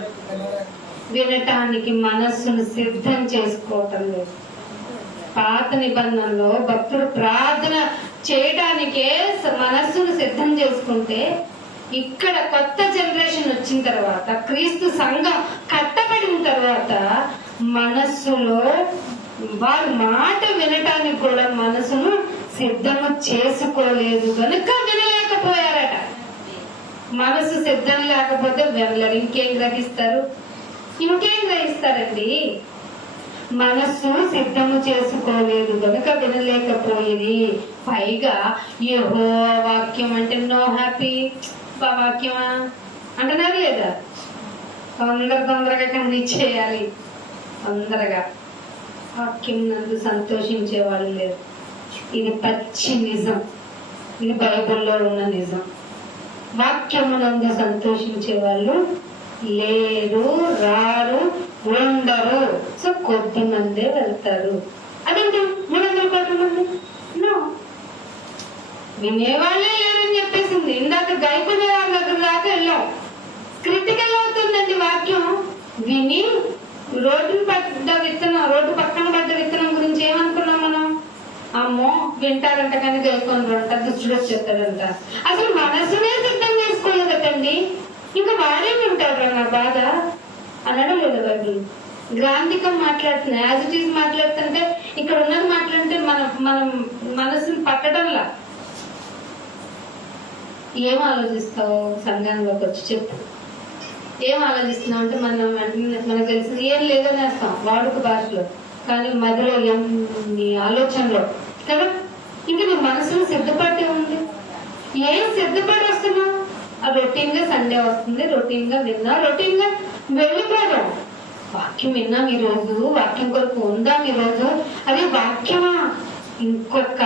వినటానికి మనస్సును సిద్ధం చేసుకోవటం లేదు. పాత నిబంధనలో భక్తుడు ప్రార్థన చేయడానికే మనస్సును సిద్ధం చేసుకుంటే, ఇక్కడ కొత్త జనరేషన్ వచ్చిన తర్వాత, క్రీస్తు సంఘం కట్టబడిన తర్వాత మనస్సులో వారి మాట వినటానికి కూడా మనసును సిద్ధము చేసుకోలేదు కనుక వినలేకపోయారట. మనసు సిద్ధం లేకపోతే వినలేరు. ఇంకేం గ్రహిస్తారండి? మనస్సు సిద్ధము చేసుకోలేదు కనుక వినలేకపోయేది. పైగా యెహోవా వాక్యం అంటే నో హ్యాపీ. వాక్యమా అంటున్నారు లేదా? తొందరగా కనిచేయాలి. తొందరగా వాక్యం నందు సంతోషించే వాళ్ళు లేరు. ఇది పచ్చి నిజం. ఇది బైబిల్లో ఉన్న నిజం. వాక్యమునందు సంతోషించే వాళ్ళు లేరు, రారు, ఉండరు. సో కొద్ది మందే వెళ్తారు. అదేంటి 300 కోట్ల మంది? నో, వినేవాళ్ళే లేరని చెప్పేసింది. ఇందాక గైకునే వాళ్ళ దగ్గర దాకా వెళ్ళాం. క్రిటికల్ అవుతుందండి వాక్యం. విని రోడ్డు పక్కన పడ్డ విత్తనం గురించి ఏమనుకున్నాం మనం? అమ్మో వింటారంట కానీ గైకొనరంట, దుష్టుడు వచ్చేస్తాడంట. అసలు మనసునే సిద్ధం చేసుకోలేదటండి. ఇంకా వాడే వింటాడు నా బాధ అనడం లేదు. బైబిల్ గ్రాంధికం మాట్లాడుతున్నా, యాజ్ ఇట్ ఈజ్ మాట్లాడుతుంటే, ఇక్కడ ఉన్నది మాట్లాడితే మనం మనసుని పట్టడంలా. ఏం ఆలోచిస్తావు సంఘంలోకి వచ్చి చెప్పు. ఏం ఆలోచిస్తున్నావు అంటే మనకు తెలిసింది ఏం లేదని వేస్తాం వాడుక భాషలో, కానీ మధ్యలో నీ ఆలోచనలో కదా. ఇంకా నీ మనసులో సిద్ధపడి ఉంది. ఏం సిద్ధపడి వస్తున్నావు? రొటీన్ గా సండే వస్తుంది, రొటీన్ గా విన్నా, రొటీన్ గా వెళ్ళిపోదాం. వాక్యం విన్నాం ఈరోజు, వాక్యం కొరకు ఉందాం ఈరోజు. అదే వాక్యమా? ఇంకొక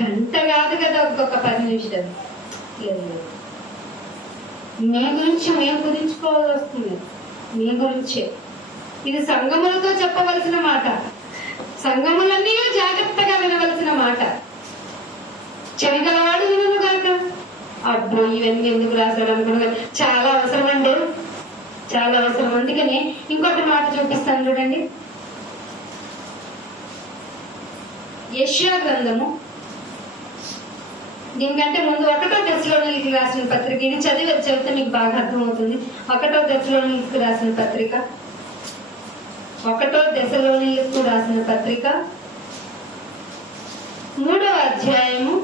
గంట కాదు కదా, ఇంకొక 10 నిమిషాలు. మీ గురించి మేము గురించుకోవాల్సి వస్తుంది. మీ గురించే. ఇది సంఘములతో చెప్పవలసిన మాట, సంఘములన్నీ జాగ్రత్తగా వినవలసిన మాట. చెవిగలవాడు వినను కాక. అబ్బో ఇవన్నీ ఎందుకు రాశాడు అనుకున్నా, చాలా అవసరం అండి, చాలా అవసరం. అందుకని ఇంకొక మాట చూపిస్తాను చూడండి. యెషయా గ్రంథము, దీనికంటే ముందు 1వ దశలోనికీ రాసిన పత్రిక. ఇది చదివితే మీకు బాగా అర్థమవుతుంది. 1వ దశలోనికీ రాసిన పత్రిక, 1వ దశలోనికీ రాసిన పత్రిక 3వ అధ్యాయము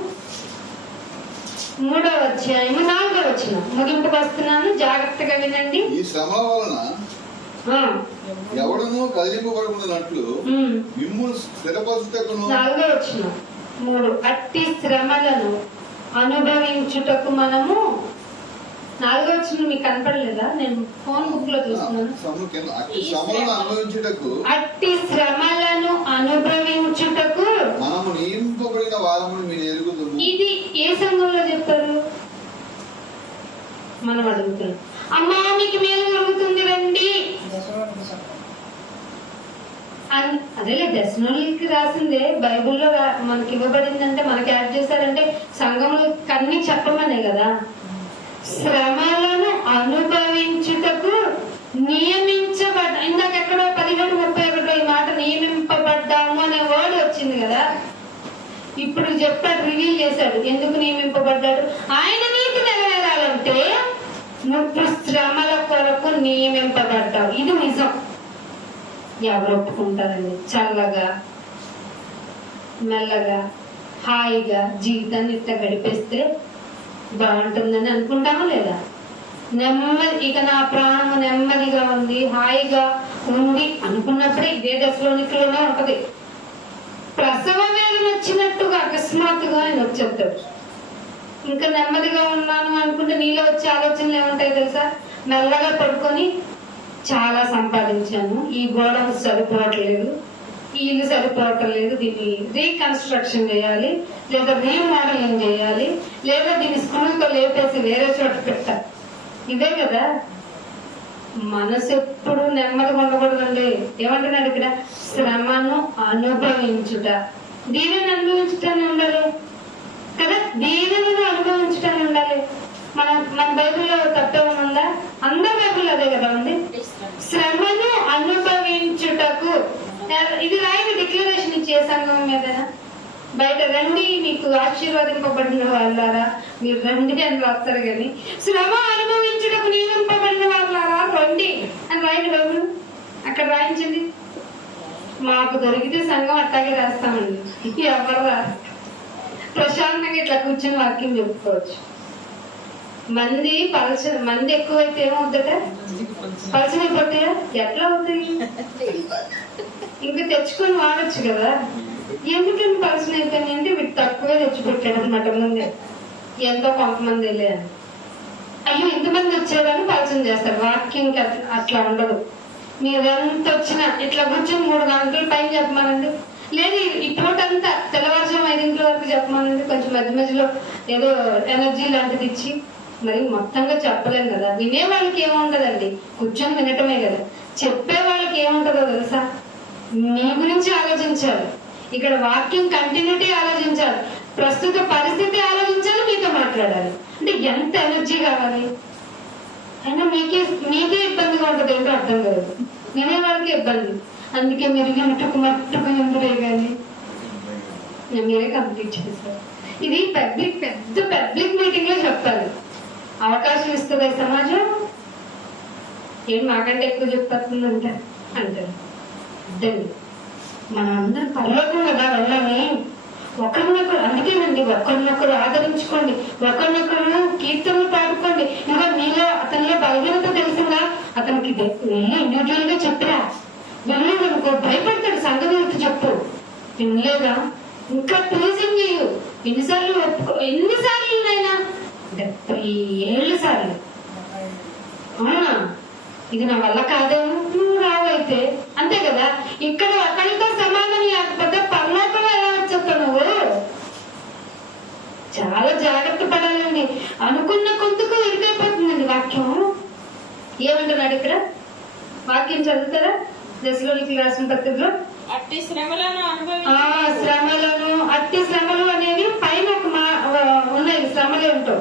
4వ వచనం ముగింపుకు వస్తున్నాను, జాగ్రత్తగా వినండి. ఈ శ్రమ వలన ఎవడను కదిలింపబడుకున్నట్లు మిమ్మును స్థిరపరచుటకును. 4వ వచనం 3 అట్టి శ్రమలను అనుభవించుటకు మనము 4వ వచనం మీకు కనపడలేదా? నేను ఫోన్ బుక్ లో చూస్తున్నాను. అట్టి శ్రమలను అనుభవించుటకు అట్టి శ్రమలను అనుభవించుటకు మనము నియమింపబడిన వారమును మీరు ఎరుగుదుము. ఇది ఏ సంఘంలో చెప్పారు? మనం అడుగుతున్నాం, అమ్మా మీకు మేలు జరుగుతుంది రండి. అదేలే దర్శనాలకి రాసిందే, బైబుల్లో మనకి ఇవ్వబడిందంటే మనకి యాడ్ చేశారంటే సంఘంలో కన్నీ చెప్పమనే కదా. శ్రమలను అనుభవించుటకు నియమించబడ్డ, ఇందాక ఎక్కడ 17:31 ఈ మాట నియమింపబడ్డాము అనే వర్డ్ వచ్చింది కదా. ఇప్పుడు చెప్పాడు, రివీల్ చేశాడు ఎందుకు నియమింపబడ్డాడు. ఆయన నీతి నెరవేరాలంటే నువ్వు శ్రమల కొరకు నియమింపబడ్డావు. ఇది నిజం. ఎవరు ఒప్పుకుంటారండి? చల్లగా మెల్లగా హాయిగా జీవితాన్ని ఇట్లా గడిపేస్తే బాగుంటుందని అనుకుంటామా లేదా? నెమ్మది, ఇక నా ప్రాణం నెమ్మదిగా ఉంది, హాయిగా ఉంది అనుకున్నప్పుడే ఇదే దశలోనికిలోనే ఉంటది. ప్రసవ వేదన వచ్చినట్టుగా అకస్మాత్తుగా ఆయన వచ్చేస్తాడు. ఇంకా నెమ్మదిగా ఉన్నాను అనుకుంటే నీలో వచ్చే ఆలోచనలు ఏముంటాయి తెలుసా? మెల్లగా పడుకొని చాలా సంపాదించాను, ఈ గోడ సరిపోవట్లేదు, ఈ ఇల్లు సరిపోవట్లేదు, దీన్ని రీకన్స్ట్రక్షన్ చేయాలి, లేదా రీమోడలింగ్ చేయాలి, లేదా దీన్ని స్కూల్తో లేపేసి వేరే చోట పెట్టాలి. ఇదే కదా. మనసు ఎప్పుడు నెమ్మదిగా ఉండకూడదండి. ఏమంటున్నాడు ఇక్కడ? శ్రమను అనుభవించుట. దీనిని అనుభవించుటనే ఉండాలి కదా, దీనిని అనుభవించుటనే ఉండాలి. మన బైబిల్లో తప్పేమన్నా ఉందా? అందరి బైబిల్ అదే కదా ఉంది. శ్రమను అనుభవించుటకు. ఇది రాయికి డిక్లరేషన్ ఇచ్చే సంఘం మీదనా? బయట రండి మీకు ఆశీర్వాదింపబడిన వాళ్ళారా మీరు రండి అని రాస్తారు కానీ శ్రమ అనుభవించుటకు నియమింపబడిన వాళ్ళారా రండి అని రాయండి బైబిల్. అక్కడ రాయించండి. మాకు దొరికితే సంఘం అట్టాగే రాస్తామండి. ఎవరు రాదు. ప్రశాంతంగా ఇట్లా కూర్చొని వాక్యం చెప్పుకోవచ్చు. మంది ఎక్కువైతే ఏమవుతుందట? పలచనైపోతాయా? ఎట్లా అవుతాయి? ఇంకా తెచ్చుకొని వాడచ్చు కదా. ఎందుకని పలచన అయిపోయింది అంటే వీటి తక్కువే తెచ్చిపెట్టాడు అనమాట. ముందే ఎంతో కొంతమంది వెళ్ళాను, అయ్యో ఇంతమంది వచ్చారని పలచన చేస్తారు. వాక్యంకి అట్లా ఉండదు. మీరు ఎంత వచ్చినా ఇట్లా కూర్చొని 3 గంటల పైన చెప్పమానండి, లేదు ఈ పూటంతా తెల్లవారుజాము 5 గంటల వరకు చెప్పమానండి. కొంచెం మధ్య మధ్యలో ఏదో ఎనర్జీ లాంటిది ఇచ్చి, మరి మొత్తంగా చెప్పలేం కదా. వినే వాళ్ళకి ఏముంటదండి, కూర్చొని వినటమే కదా. చెప్పే వాళ్ళకి ఏముంటుందో తెలుసా? మీ గురించి ఆలోచించాలి. ఇక్కడ వాక్యం కంటిన్యూటీ ఆలోచించాలి, ప్రస్తుత పరిస్థితి ఆలోచించాలి, మీతో మాట్లాడాలి. అంటే ఎంత ఎనర్జీ కావాలి. అయినా మీకే ఇబ్బందిగా ఉంటుంది. ఏంటో అర్థం కాదు, వినే వాళ్ళకి ఇబ్బంది. అందుకే మీరు మట్టుకు ఎందులే కానీ మీరే కంప్లీట్ చేశారు. ఇది పెద్ద పబ్లిక్ మీటింగ్ లో చెప్పాలి. అవకాశం ఇస్తుంది సమాజం. ఏం మాకంటే ఎక్కువ చెప్పేస్తుంది అంటారు. మనం అందరూ పరలోకం కదా వెళ్ళాలి. ఒకరినొకరు, అందుకేనండి ఒకరినొకరు ఆదరించుకోండి, ఒకరినొకరు కీర్తనలు పాడుకోండి. ఇంకా మీలో అతనిలో బలహీనత తెలిసిందా, అతనికి వెళ్ళి ఇండివిజువల్ గా చెప్పరా. వెళ్ళలేదనుకో భయపడతాడు. సంగతి చెప్పు, వినలేదా ఇంకా ప్లీజింగ్ చేయు. ఎన్నిసార్లు నైనా 70 సార్లు. అవునా, ఇది నా వల్ల కాదేమో, నువ్వు రావైతే అంతే కదా. ఇక్కడ ఒకరితో సమాధానం లేకపోతే పరలోకంలో ఎలా వచ్చేస్తావు నువ్వు? చాలా జాగ్రత్త పడాలండి. అనుకున్న కొంతకు ఇరికైపోతుందండి వాక్యం. ఏమంటున్నాడు ఇక్కడ? వాక్యం చదువుతారా? దశలోనికి రాసిన పత్రికలో అట్టి శ్రమలను అట్టి శ్రమలు అనేవి పైన ఉన్నాయి. శ్రమలు ఏమిటో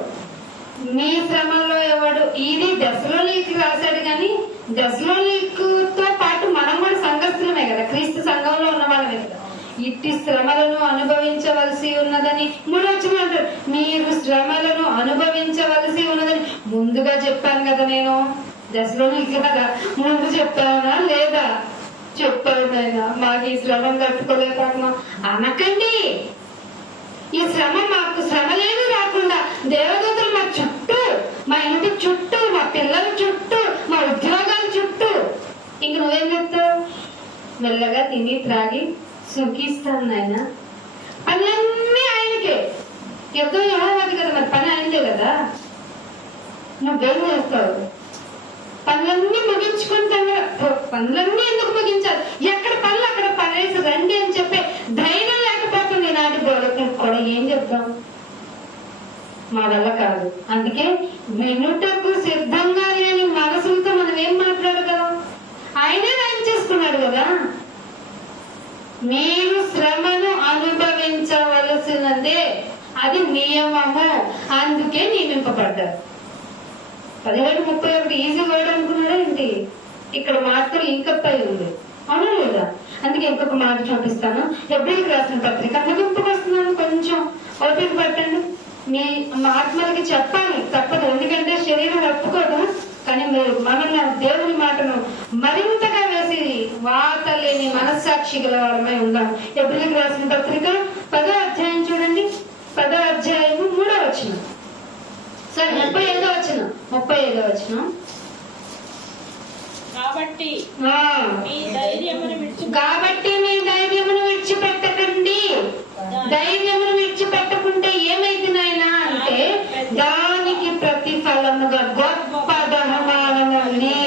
మీ శ్రమల్లో ఎవడు, ఇది దశలోనికి రాశాడు కానీ దశలోనికుతో పాటు మనం కూడా సంఘస్థులమే కదా, క్రీస్తు సంఘంలో ఉన్న వాళ్ళమే కదా. ఇట్టి శ్రమలను అనుభవించవలసి ఉన్నదని 3వ వచనం అంటారు. మీరు శ్రమలను అనుభవించవలసి ఉన్నదని ముందుగా చెప్పాను కదా. నేను దశలోనికి కదా ముందు చెప్పానా లేదా? చెప్పాను నాయనా. మాకు ఈ శ్రమం తట్టుకోలేకమ్మా అనకండి. ఈ శ్రమ మాకు శ్రమలేమి రాకుండా దేవదూతలు మా చుట్టూ, మా ఇంటి చుట్టూ, మా పిల్లల చుట్టూ, మా ఉద్యోగాల చుట్టూ. ఇంక నువ్వేం చెప్తావు? మెల్లగా తిని త్రాగి సుఖిస్తాను నాయన. పనులన్నీ ఆయనకే. యుద్ధం యెహోవాది కదా, మరి పని ఆయనదే కదా. నువ్వేం చేస్తావు? పనులన్నీ ముగించుకుంటాను. పనులన్నీ ఎందుకు ముగించాలి? ఎక్కడ పనులు అక్కడ పనేసి రండి అని చెప్పే ధైర్యం లేకపోతుంది నాటి బోధకులకు కూడా. ఏం చెప్తాం? మా వల్ల కాదు. అందుకే వినుటకు సిద్ధంగా లేని మనసులతో మనం ఏం మాట్లాడగలం? ఆయనే రాయం చేసుకున్నాడు కదా, మీరు శ్రమను అనుభవించవలసినదే, అది నియమము, అందుకే నియమింపబడ్డారు. 17:31 ఈజీ వర్డ్ అనుకున్నాడా ఏంటి? ఇక్కడ మాత్రం ఇంకప్ అయి ఉంది, అవునా లేదా? అందుకే ఇంకొక మాట చూపిస్తాను. హెబ్రీయులకు రాసిన పత్రిక ముగింపుకు వస్తున్నాను, కొంచెం ఓపిక పట్టండి. మీ ఆత్మలకి చెప్పాలి, తప్పదు. ఎందుకంటే శరీరం ఒప్పుకోదు. కానీ మీరు మనల్ని దేవుని మాటను మరింతగా వేసి వాత లేని మనస్సాక్షి గల వారమై ఉందాం. హెబ్రీయులకు రాసిన పత్రిక 10వ అధ్యాయం చూడండి. 10వ అధ్యాయము 3వ వచనం. సరే, 35వ వచనం. 35వ వచనం. కాబట్టి మీ ధైర్యమును విడిచిపెట్టకండి. ధైర్యమును విడిచిపెట్టకుంటే ఏమైంది నాయన అంటే, దానికి ప్రతిఫలముగా గొప్ప బహుమానము ఉంది.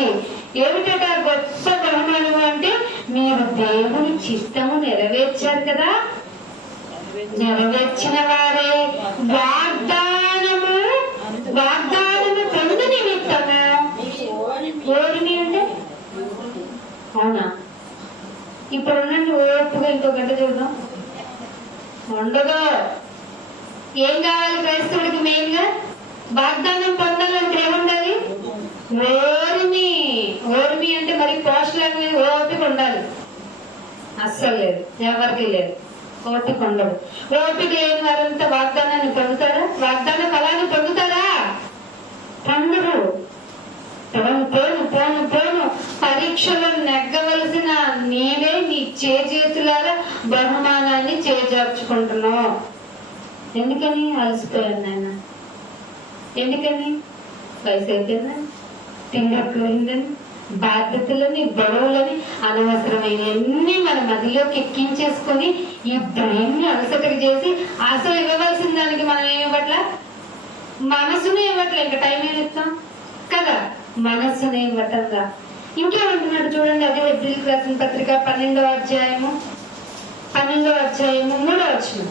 ఏమిటట గొప్ప బహుమానము అంటే, మీరు దేవుని చిత్తము నెరవేర్చారు కదా, నెరవేర్చిన వారే వాగ్దానము పొందు నిమిత్తము. ఓరిమి అంటే అవునా? ఇప్పుడు ఉండండి, ఓపుగా ఇంకో గంట చూద్దాం. ఉండదు. ఏం కావాలి క్రైస్తవుడికి? మెయిన్ గా వాగ్దానం పొందాలంటే ఏముండాలి? ఓర్మి అంటే మరి పోషలాగా ఓపిక ఉండాలి. అస్సలు లేదు, ఎవరికి లేదు. ఓపిక ఉండదు. ఓపిక లేని వారంతా వాగ్దానాన్ని పొందుతారా? వాగ్దాన ఫలాన్ని పొందుతారా? పొందరు. పోను పరీక్షలో నెగ్గవలసిన నీవే నీ చేతులారా బహుమానాన్ని చేజార్చుకుంటున్నావు. ఎందుకని? అలసిపోయాను నాయన. ఎందుకని? వయసు అయిపోయిందని, తిండట్లేదని, బాధ్యతలని, గొడవలని, అనవసరమైన అన్ని మన మదిలోకి ఎక్కించేసుకొని ఈ బ్రెయిన్ అలసటకు చేసి అసలు ఇవ్వవలసిన దానికి మనం ఏమివ్వట్లా? మనసుని ఇవ్వట్లే. ఇంకా టైం ఏమి ఇస్తాం కదా, మనస్సుని ఇవ్వటంగా. ఇంకేమంటున్నాడు చూడండి. అదే హెబ్రీయులకు రాసిన పత్రిక 12వ అధ్యాయము 3వ వచనం.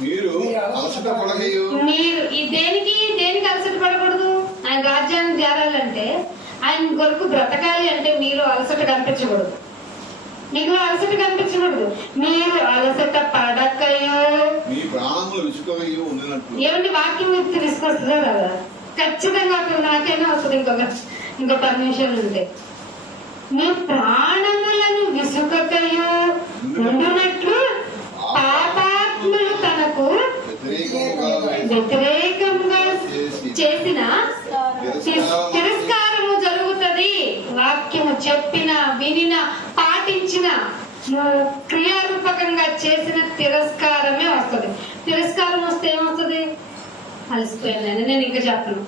మీరు దేనికి అలసట పడకూడదు? ఆయన రాజ్యాన్ని చేరాలంటే, ఆయన కొరకు బ్రతకాలి అంటే మీరు అలసట కనిపించకూడదు. మీకు అలసట కనిపించకూడదు. మీరు అలసట పడకయో ఏమంటే వాక్యం వ్యక్తి తీసుకొస్తుందా కదా? ఖచ్చితంగా నాకైనా వస్తుంది. ఇంకో 10 నిమిషాలు ఉంటే మీ ప్రాణములను విసుకకయో ఉండునట్లు పాపాత్ములు తనకు వ్యతిరేకంగా చేసిన తిరస్కారము జరుగుతుంది. వాక్యము చెప్పిన, వినిన, పాటించిన, క్రియారూపకంగా చేసిన తిరస్కారమే వస్తుంది. తిరస్కారం వస్తే ఏమవుతుంది? అలసిపోయాను నేను ఇంకా చెప్పను.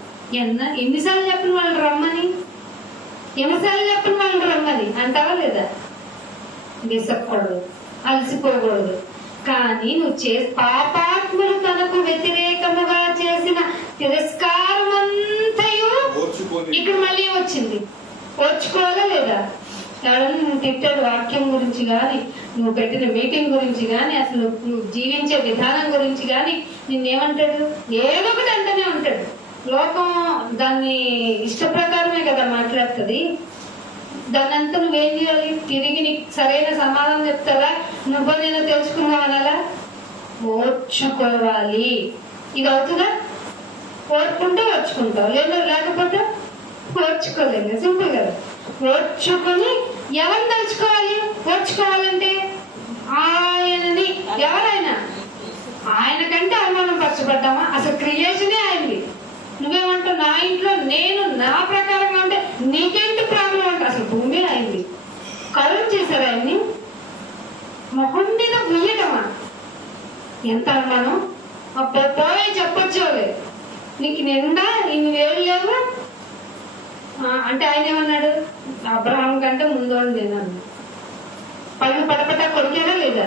ఎన్నిసార్లు చెప్పిన వాళ్ళు రమ్మని, ఎన్నిసార్లు చెప్పిన వాళ్ళు రమ్మని అంటావా లేదా? విసక్కూడదు, అలసిపోకూడదు. కానీ నువ్వు పాపాత్ములు తనకు వ్యతిరేకముగా చేసిన తిరస్కారమంతయు ఇక్కడ మళ్ళీ వచ్చింది. ఓర్చుకోవాలా లేదా? ఎవరన్నా నువ్వు తిట్టాడు వాక్యం గురించి కానీ, నువ్వు పెట్టిన మీటింగ్ గురించి కానీ, అసలు నువ్వు జీవించే విధానం గురించి కానీ నిన్నేమంటాడు? ఏదో ఒకటి అంటూనే ఉంటాడు. లోకం దాన్ని ఇష్టప్రకారమే కదా మాట్లాడుతుంది. దాన్ని అంతా నువ్వేం చేయాలి? తిరిగి నీకు సరైన సమాధానం చెప్తారా? నువ్వు నేను తెలుసుకున్నావు అనాలా? ఓర్చుకోవాలి. ఇది అవుతుందా? ఓర్చుకుంటే ఓర్చుకుంటావు, లేకపోతే ఓర్చుకోలేము. సింపుల్ కదా. ఓర్చుకొని ఎవరిని తలుచుకోవాలి? ఓర్చుకోవాలంటే ఆయనని. ఎవరైనా ఆయన కంటే అవమానం పరచబడ్డామా? అసలు క్రియేషనే ఆయనది. నువ్వేమంటావు? నా ఇంట్లో నేను నా ప్రకారంగా ఉంటే నీకేంటి ప్రాబ్లం అంటే అసలు భూమి అయింది. కరుణ చేశారు ఆయన్ని. మొహం మీద ఉయ్యటమా? ఎంత అనుమానం! పోయే చెప్పొచ్చోలే, నీకు నిండా ఇన్ని వేలు లేవు అంటే ఆయన ఏమన్నాడు? అబ్రహాం కంటే ముందు తిన్నాను. పళ్ళు పడపట కొరికాడా లేదా?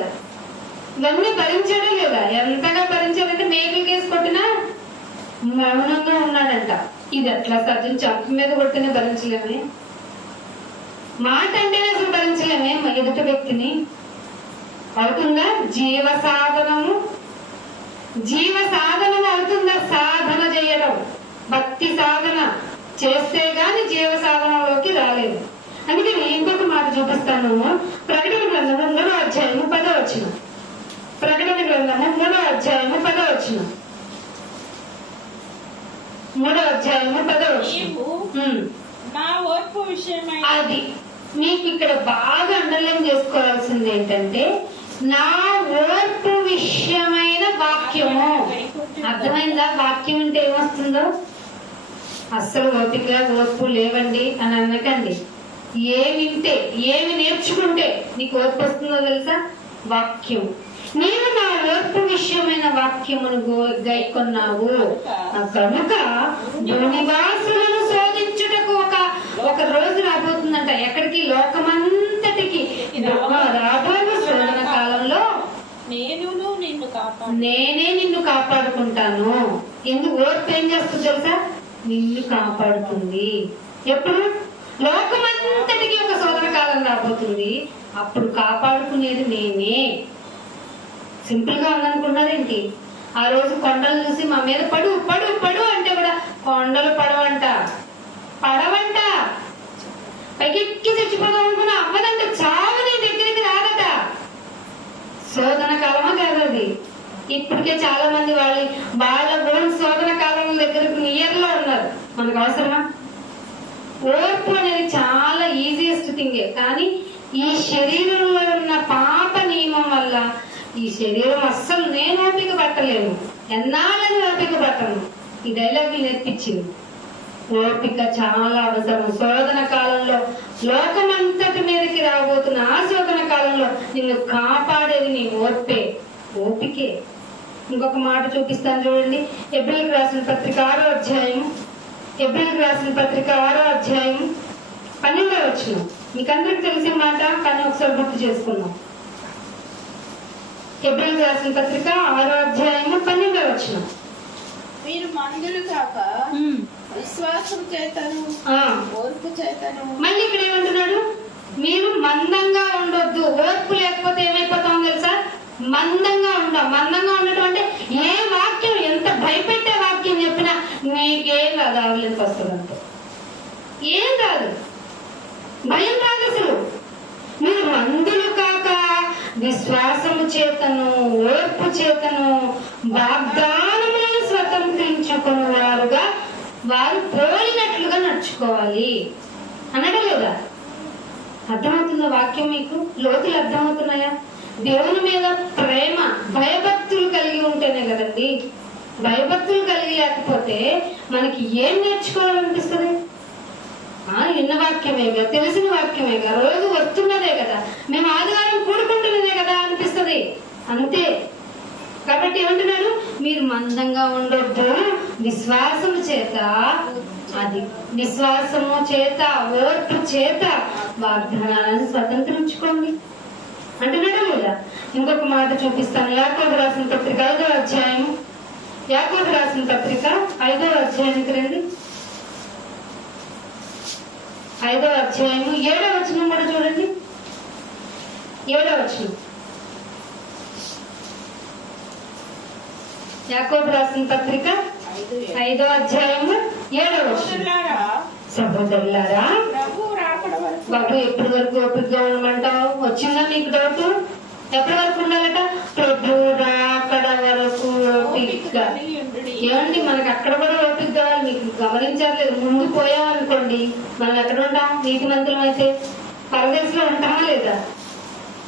ఇవన్నీ భరించాడా లేదా? ఎంతగా భరించాడంటే మేకలు కేసు కొట్టినా మౌనంగా ఉన్నాడంట. ఇది ఎట్లా సాధ్యం? చెప్పు మీద కొడితేనే భరించలేమే, మాట అంటేనే అసలు భరించలేమే ఎదుటి వ్యక్తిని. అవుతుందా? జీవ సాధనము అవుతుందా? సాధన చేయడం, భక్తి సాధన చేస్తే గాని జీవ సాధనలోకి రాలేదు. అందుకని ఇంకొక మాట చూపిస్తాను. ప్రకటన గ్రంథము 3వ అధ్యాయము 10వ వచనం. ప్రకటన గ్రంథము 3వ అధ్యాయము 10వ వచనం. 3వ అధ్యాయము 10వ వచనం. నా ఓర్పు విషయమై అది మీకు ఇక్కడ బాగా అండర్లైన్ చేసుకోవాల్సింది ఏంటంటే, నా ఓర్పు విషయమైన వాక్యము. అర్థమైందా? వాక్యం అంటే ఏమొస్తుందో. అస్సలు ఓపిక ఓర్పు లేవండి అని అనకండి. ఏమింటే, ఏమి నేర్చుకుంటే నీకు ఓర్పు వస్తుందో తెలుసా? వాక్యం. నీవు నా ఓర్పు విషయమైన వాక్యమును గైకొన్నావు కనుక భూనివాసులను శోధించుటకు ఒక రోజు రాబోతుందంట. ఎక్కడికి? లోకమంతటికి రాబోయే శోధన కాలంలో నేనే నిన్ను కాపాడుకుంటాను. ఎందుకు? ఓర్పు ఏం చేస్తుంది తెలుసా? నిన్ను కాపాడుతుంది. ఎప్పుడు? లోకమంతటికి ఒక శోధన కాలం రాబోతుంది. అప్పుడు కాపాడుకునేది నేనే. సింపుల్ గా ఉందనుకున్నారేంటి? ఆ రోజు కొండలు చూసి మా మీద పడు పడు పడు అంటే కూడా కొండలు పడవంట. పైకెక్కి చచ్చిపోదాం అనుకున్నా అవ్వదంట. చావు నీ దగ్గరికి రాదట. శోధన కాలమా కాదు అది. ఇప్పటికే చాలా మంది వాళ్ళ ఓన్ శోధన కాలం దగ్గరకు నియర్ లో ఉన్నారు. మనకు అవసరమా? ఓర్పు అనేది చాలా ఈజియెస్ట్ థింగే. కానీ ఈ శరీరంలో ఉన్న పాప నియమం వల్ల ఈ శరీరం అస్సలు నేను ఓపిక పట్టలేను, ఎన్నాళ్ళని ఓపిక పట్టను. ఈ డైలాగ్ నేర్పించింది. ఓపిక చాలా అవసరం. శోధన కాలంలో లోకమంతటి మీదకి రాబోతున్న ఆ శోధన కాలంలో నిన్ను కాపాడేది నీ ఓపికే. ఇంకొక మాట చూపిస్తాను చూడండి. ఎబ్రిల్కి రాసిన పత్రిక 6వ అధ్యాయం. ఎబ్రిల్కి రాసిన పత్రిక 6వ అధ్యాయం 12వ వచనం. మీకందరికి తెలిసిన మాట, కానీ ఒకసారి గుర్తు చేసుకుందాం. ఎబ్రిల్కి రాసిన పత్రిక 6వ అధ్యాయము 12వ వచనం. మీరు మందులు కాక విశ్వాసం చేతను ఓర్పు చేతను. మళ్ళీ ఇక్కడ ఏమంటున్నాడు? మీరు మందంగా ఉండొద్దు. ఓర్పు లేకపోతే ఏమైపోతాం తెలుసా? మందంగా ఉండటం అంటే ఏ వాక్యం ఎంత భయపెట్టే వాక్యం చెప్పినా నీకేం రాదు, ఆవులకు వస్తుంది అంతే. ఏం రాదు, భయం రాదు అసలు. మీరు మందులు కాక విశ్వాసము చేతను ఓర్పు చేతను వాగ్దానములను స్వతంత్రించుకుని వారు పోలినట్లుగా నడుచుకోవాలి అనగా లేదా? అర్థమవుతుందా వాక్యం? మీకు లోతులు అర్థమవుతున్నాయా? దేవుని మీద ప్రేమ భయభక్తులు కలిగి ఉంటేనే కదండి. భయభక్తులు కలిగి లేకపోతే మనకి ఏం నేర్చుకోవాలనిపిస్తుంది? విన్న వాక్యమేగా, తెలిసిన వాక్యమేగా, రోజు వస్తున్నదే కదా, మేము ఆదివారం కూడుకుంటున్నదే కదా అనిపిస్తుంది అంతే. కాబట్టి ఏమంటున్నాడు? మీరు మందంగా ఉండొద్దు, విశ్వాసము చేత ఓర్పు చేత వాగ్దానాలను స్వతంత్రించుకోండి అంటున్నాడా లేదా? ఇంకొక మాట చూపిస్తాను. యాకోబు రాసిన పత్రిక 5వ అధ్యాయం. యాకోబు రాసిన పత్రిక 5వ అధ్యాయానికి రండి. 5వ అధ్యాయము 7వ వచనం కూడా చూడండి. 7వ వచనం. యాకోబు రాసిన పత్రిక 5వ అధ్యాయము 7వ వచనం. సహోదరులారా, బాబు ఎప్పటి వరకు ఓపికగా ఉండమంటావు? వచ్చిందా మీకు డౌట్? ఎప్పటి వరకు ఉండాలట? ప్రభు రాకడ వరకు ఓపికగా. ఏమండి, మనకి అక్కడ కూడా ఓపిక కావాలి. మీకు గమనించట్లేదు? ముందు పోయామనుకోండి, మనం ఎక్కడ ఉంటాం? నీతిమంతులం అయితే పరదేశంలో ఉంటామా లేదా?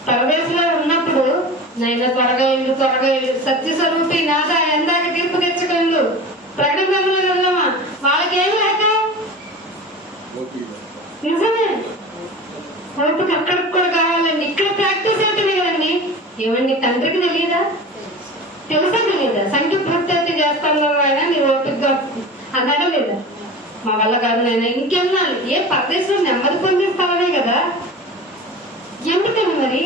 పరదేశంలో ఉన్నప్పుడు నైనా త్వరగా ఇల్లు సత్యస్వరూపి నాదా ఎందాక తీర్పు తెచ్చుకోండు ప్రకటనలో వెళ్దామా? వాళ్ళకి ఏం లేక నిజమే ఓపిక అక్కడికి కూడా కావాలండి. ఇక్కడ ప్రాక్టీస్ అవుతుంది కదండి. ఏమండి, తండ్రికి తెలియదా? తెలియదా? సంఖ్య పూర్తి అయితే చేస్తాను అయినా మీరు ఓపికగా అన్నాడా లేదా? మా వల్ల కాదు నాయన, ఇంకెన్నాళ్ళు. ఏ పరదేశంలో నెమ్మది పొందే స్థలమే కదా, ఎందుకని మరి?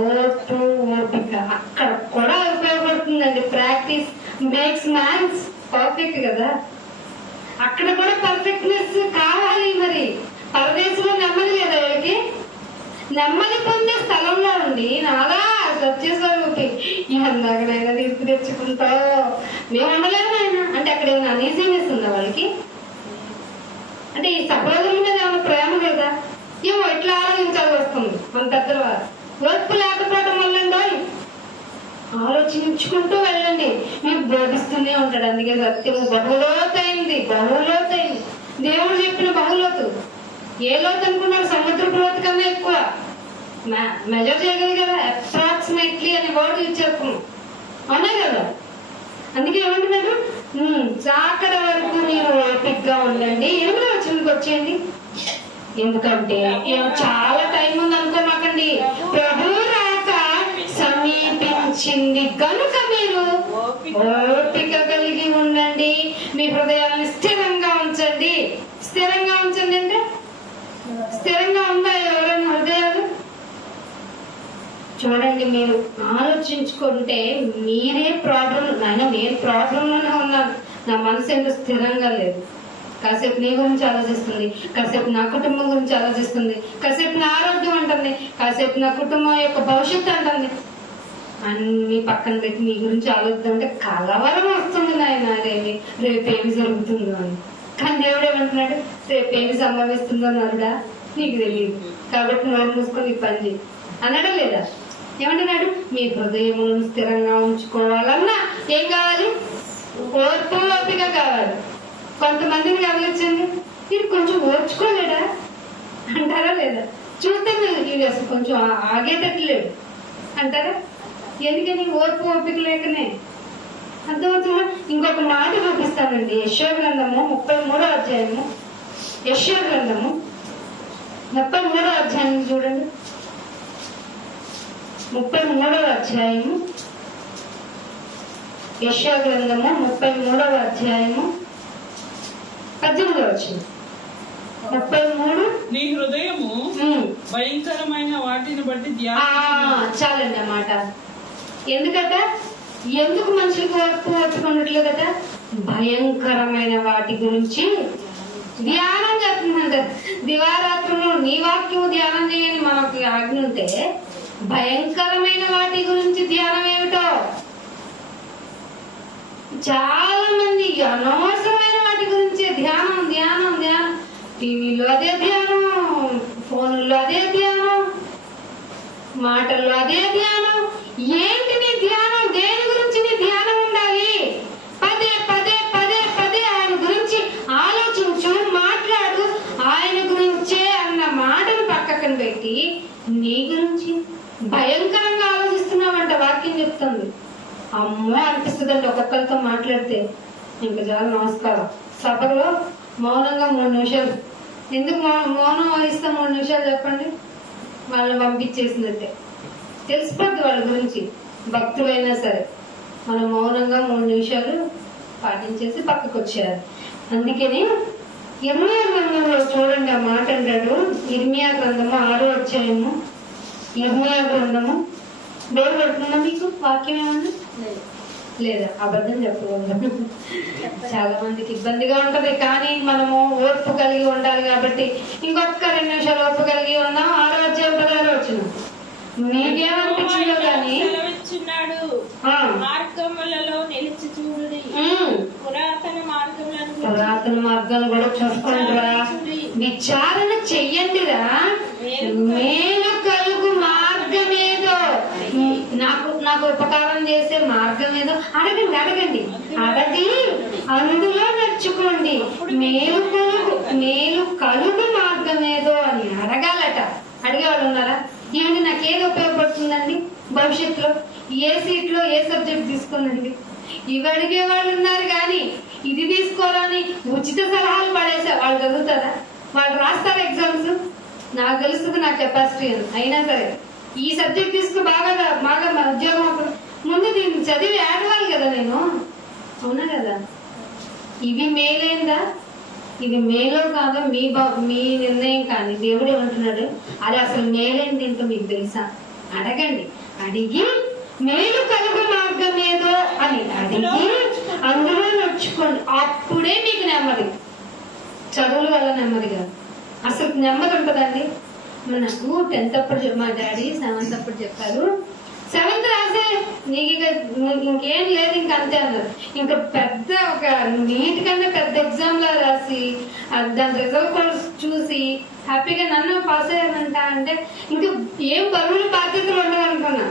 ఓపిక అక్కడ కూడా ఉపయోగపడుతుందండి. ప్రాక్టీస్ మేక్స్ మ్యాన్స్ పర్ఫెక్ట్ కదా. అక్కడ కూడా పర్ఫెక్ట్నెస్ కావాలి. మరి పరదేశంలో నెమ్మది లేదా వీళ్ళకి? నెమ్మది పొందే స్థలంలో ఉండి నాలా సత్యస్వరూపి ఎందాకనైనా తీసుకు తెచ్చుకుంటావు, మేము ఉండలేము ఆయన అంటే అక్కడ ఏమైనా అనీజీనెస్ ఉందా వాళ్ళకి? అంటే ఈ సహోదరుల మీద ఏమైనా ప్రేమ లేదా? ఏమో ఇట్లా ఆలోచించాల్సి వస్తుంది మన పెద్దల వారు. ఓర్పు లేకపోవడం వల్ల ఆలోచించుకుంటూ వెళ్ళండి, మీకు బోధిస్తూనే ఉంటాడు. అందుకే సత్యము బహులోతైంది, బహులోతైంది. దేవుడు చెప్పిన బహులోతు ఏ లోతు అనుకున్నారు? సముద్రపు లోతు కన్నా ఎక్కువ మెజర్ చేయగలరు కదా. అప్రాక్సిమేట్లీ అనే వర్డ్ యూజ్ చేస్తున్నాం, అవునా కదా? అందుకే ఏమంటున్నారు? చాకడ వరకు మీరు ఓపికగా ఉండండి. 8వ వచనానికి వచ్చేయండి. ఎందుకంటే చాలా టైం ఉంది అనుకోమాకండి. ప్రభు రాక సమీపించింది కనుక మీరు ఓపిక కలిగి ఉండండి, మీ హృదయాన్ని స్థిరంగా ఉంచండి. స్థిరంగా ఉంచండి అంటే స్థిరంగా ఉందా ఎవరైనా హృదయాలు? చూడండి, మీరు ఆలోచించుకుంటే మీరే ప్రాబ్లం. నేను ప్రాబ్లంలోనే ఉన్నాను, నా మనసు ఎందుకు స్థిరంగా లేదు. కాసేపు నీ గురించి ఆలోచిస్తుంది, కాసేపు నా కుటుంబం గురించి ఆలోచిస్తుంది, కాసేపు నా ఆరోగ్యం అంటుంది, కాసేపు నా కుటుంబం యొక్క భవిష్యత్తు అంటుంది. అన్ని పక్కన పెట్టి నీ గురించి ఆలోచిస్తుంటే కలవరం వస్తుంది. నాయన రేపేమి జరుగుతుందో అని. కానీ దేవుడు ఏమంటున్నాడు? రేపేమి సంభవిస్తుందో నరుడా నీకు తెలియదు, కాబట్టి నోరు మూసుకొని నీ పని చేయి అన్నాడా లేదా? ఏమంటున్నాడు? మీ హృదయములను స్థిరంగా ఉంచుకోవాలన్నా ఏం కావాలి? ఓర్పు, ఓపిక కావాలి. కొంతమందిని గమనించండి, ఇది కొంచెం ఓర్చుకోలేడా అంటారా లేదా? చూస్తే ఇది అసలు కొంచెం ఆగేటట్లేడు అంటారా? ఎందుకని? ఓర్పు ఓపిక లేకనే. అర్థమవుతుందా? ఇంకొక మాట చూపిస్తానండి. యెషయా గ్రంథము 33వ అధ్యాయము. యెషయా గ్రంథము 33వ అధ్యాయం చూడండి. 33వ అధ్యాయము, యెషయా గ్రంథము 33వ అధ్యాయము 18వ వచనం. 33. నీ హృదయము భయంకరమైన వాటిని బట్టి చాలండి అన్నమాట. ఎందుకట? ఎందుకు మనుషులకు ఓర్పు ఓర్చుకున్నట్లేదట? భయంకరమైన వాటి గురించి ధ్యానం చేస్తుందంట. దివారాత్రులు నీ వాక్యం ధ్యానం చేయని మనకు ఆజ్ఞ ఉంటే భయంకరమైన వాటి గురించి ధ్యానం ఏమిటో? చాలా మంది అనవసరమైన వాటి గురించి ధ్యానం ధ్యానం ధ్యానం. టీవీలో అదే ధ్యానం, ఫోన్లో అదే ధ్యానం, మాటల్లో అదే ధ్యానం. ఏంటి నీ ధ్యానం? దేని గురించి నీ ధ్యానం ఉండాలి? పదే పదే పదే పదే ఆయన గురించి ఆలోచించు, మాట్లాడు. ఆయన గురించే అన్న మాటను పక్కన పెట్టి నీ గురించి భయంకరంగా ఆలోచిస్తున్నావంట. వాక్యం చెప్తుంది. అమ్మో అనిపిస్తుందండి ఒక్కొక్కరితో మాట్లాడితే. ఇంకా చాలా నమస్కారం. సభలో మౌనంగా 3 నిమిషాలు. ఎందుకు మౌనం వహిస్తాం 3 నిమిషాలు చెప్పండి? వాళ్ళని పంపించేసినట్టే తెలిసిపోద్ది వాళ్ళ గురించి. భక్తులైనా సరే మనం మౌనంగా 3 నిమిషాలు పాటించేసి పక్కకు వచ్చారు. అందుకని ఇర్మియా గ్రంథంలో చూడండి ఆ మాట అంటాడు. ఇర్మియా గ్రంథము 6వ అధ్యాయము. ఇర్మియా గ్రంథము డోర్ పడుతుందా మీకు? వాక్యం ఏమన్నా లేదా? అబద్ధం చెప్పకూడదు. చాలా మందికి ఇబ్బందిగా ఉంటది. కానీ మనము ఓర్పు కలిగి ఉండాలి కాబట్టి ఇంకొక 2 నిమిషాలు ఓర్పు కలిగి ఉన్నాం. 6వ అధ్యాయం 16వ వచనం. మీకేమనిపించిందో కానీ మార్గములలో నిలిచి చూడండి, పురాతన మార్గాలు కూడా చూసుకోండిరా, విచారణ చెయ్యండిరా. మేలు కలుగు మార్గమేదో, నాకు ఉపకారం చేసే మార్గం ఏదో అడగండి, అడగి అందులో నడుచుకోండి. మేలు కలుగు మార్గం ఏదో అని అడగాలట. అడిగేవాళ్ళు ఉన్నారా? ఏమండి నాకేది ఉపయోగపడుతుందండి భవిష్యత్తులో? ఏ సీట్లో ఏ సబ్జెక్ట్ తీసుకోనండి? ఇవి అడిగే వాళ్ళు ఉన్నారు. కానీ ఇది తీసుకోరని ఉచిత సలహాలు పడేసా వాళ్ళు చదువుతారా? వాళ్ళు రాస్తారు ఎగ్జామ్స్. నాకు తెలుస్తుంది నా కెపాసిటీ అని. అయినా సరే ఈ సబ్జెక్ట్ తీసుకో, బాగా ఉద్యోగం ముందు దీన్ని చదివి ఆడవాలి కదా నేను. అవునా కదా? ఇవి మేలేందా? ఇది మేలో కాదో మీ నిర్ణయం. కానీ దేవుడు ఏమంటున్నాడు? అది అసలు మేలేంది ఏంటో మీకు తెలుసా? అడగండి. అడిగి మేలు కలుగు మార్గం ఏదో అని అడిగి అందులో నడుచుకో. నేర్చుకోండి, అప్పుడే మీకు నెమ్మది. చదువుల వల్ల నెమ్మది కాదు, అసలు నెమ్మది ఉంటుందండి. నాకు 10th అప్పుడు మా డాడీ 7th అప్పుడు చెప్పారు, 7th రాసే నీకు ఇంకేం లేదు ఇంక అంతే అన్నారు. ఇంకా పెద్ద ఒక నీట్ కన్నా పెద్ద ఎగ్జామ్ లా రాసి దాని రిజల్ట్ కూడా చూసి హ్యాపీగా నన్ను పాస్ అయ్యానంట అంటే ఇంకా ఏం బరువులు బాధ్యతలు ఉండవు అనుకున్నా.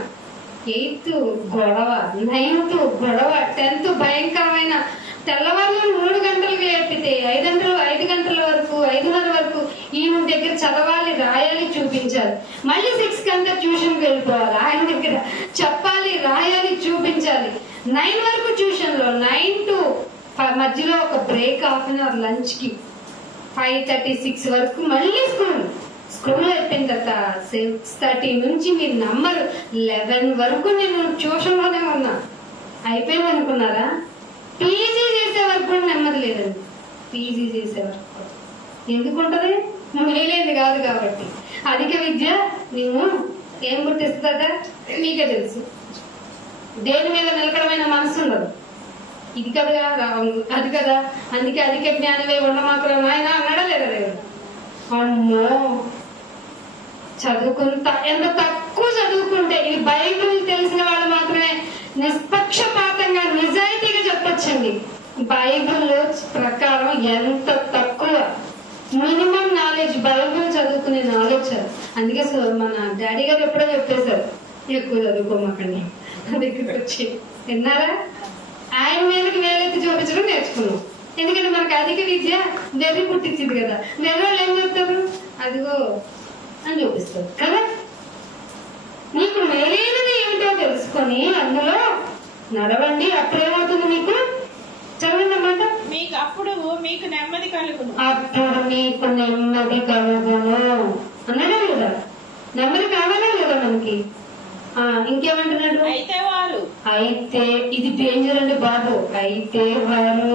8th గొడవ, 9th గొడవ, 10th భయంకరమైన తెల్లవారు 3 గంటలకు లేపితే 5 గంటల వరకు 5:30 వరకు ఈయన దగ్గర చదవాలి, రాయాలి, చూపించాలి. మళ్ళీ 6 అంతా ట్యూషన్కి వెళ్ళిపోవాలి, ఆయన దగ్గర చెప్పాలి, రాయాలి, చూపించాలి. 9 వరకు ట్యూషన్ లో, 9 to మధ్యలో ఒక break, half an hour lunch కి, 5:36 వరకు మళ్ళీ స్కూల్ అయిపోయిన తర్వాత 6:30 నుంచి మీరు నమ్మరు 11 వరకు నేను ట్యూషన్ లోనే ఉన్నా. అయిపోయింది అనుకున్నారా? పీజీ చేసే వరకు కూడా నెమ్మది లేదండి. పీజీ చేసే వరకు ఎందుకుంటది? మేలేది కాదు కాబట్టి. అధిక విద్య నేను ఏం గుర్తిస్తుందట మీకే తెలుసు. దేని మీద నిలకడమైన మనసు ఉండదు. ఇది కదా అది కదా, అందుకే అధిక జ్ఞానమే ఉండమాకురా నాయన అన్నాడా లేదా దేవుడు? అమ్మో, ఎంత తక్కువ చదువుకుంటే, ఇది బైబిల్ తెలిసిన వాళ్ళు మాత్రమే నిష్పక్షపాతంగా నిజాయితీగా చెప్పొచ్చండి. బైబిల్ ప్రకారం ఎంత తక్కువ మినిమం నాలెడ్జ్, బైబిల్ చదువుకునే నాలెడ్జ్. అందుకే మన డాడీ గారు ఎప్పుడో చెప్పేశారు, ఎక్కువ చదువుకోమాకండి దగ్గరికి వచ్చి. విన్నారా? ఆయన మీదకి వేలెత్తి చూపించడం నేర్చుకున్నాం. ఎందుకంటే మనకు అధిక విద్య వెర్రి పుట్టించింది కదా. వెర్రి వాళ్ళు ఏం చెప్తారు? అదిగో అని చూపిస్తారు కదా. నీకు మేలైనది ఏమిటో తెలుసుకొని అందులో నడవండి, అప్పుడేమవుతుంది మీకు? చదవండి అన్నమాట. మీకు అప్పుడు మీకు నెమ్మది కలుగును. అప్పుడు మీకు నెమ్మది కలుగును అన్నాడా లేదా? నెమ్మది కావాలా లేదా మనకి? ఇంకేమంటున్నాడు? అయితే ఇది డేంజర్ అండి బాబు. అయితే వారు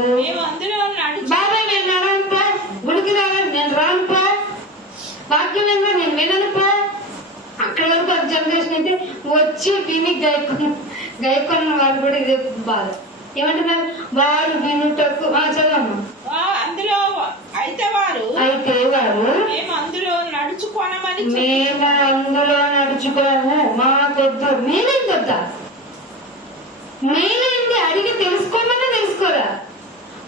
బాబాయ్ నేను నడవనుపా, గుడికి రావాలి, నేను రానుపా, వాక్యం నేను విననుపా. అక్కడ వరకు ఒక జనరేషన్ అయితే వచ్చి విని గైకొన్న వారు కూడా ఇదే బాధ. ఏమంటున్నారు? వారు వినుటకు చదవమ్మా. అయితే వారు మేము అందులో నడుచుకోము, మాకొద్దు. మేలేంది వద్దా? మేలేంది అడిగి తెలుసుకోమన్నా తెలుసుకోరా?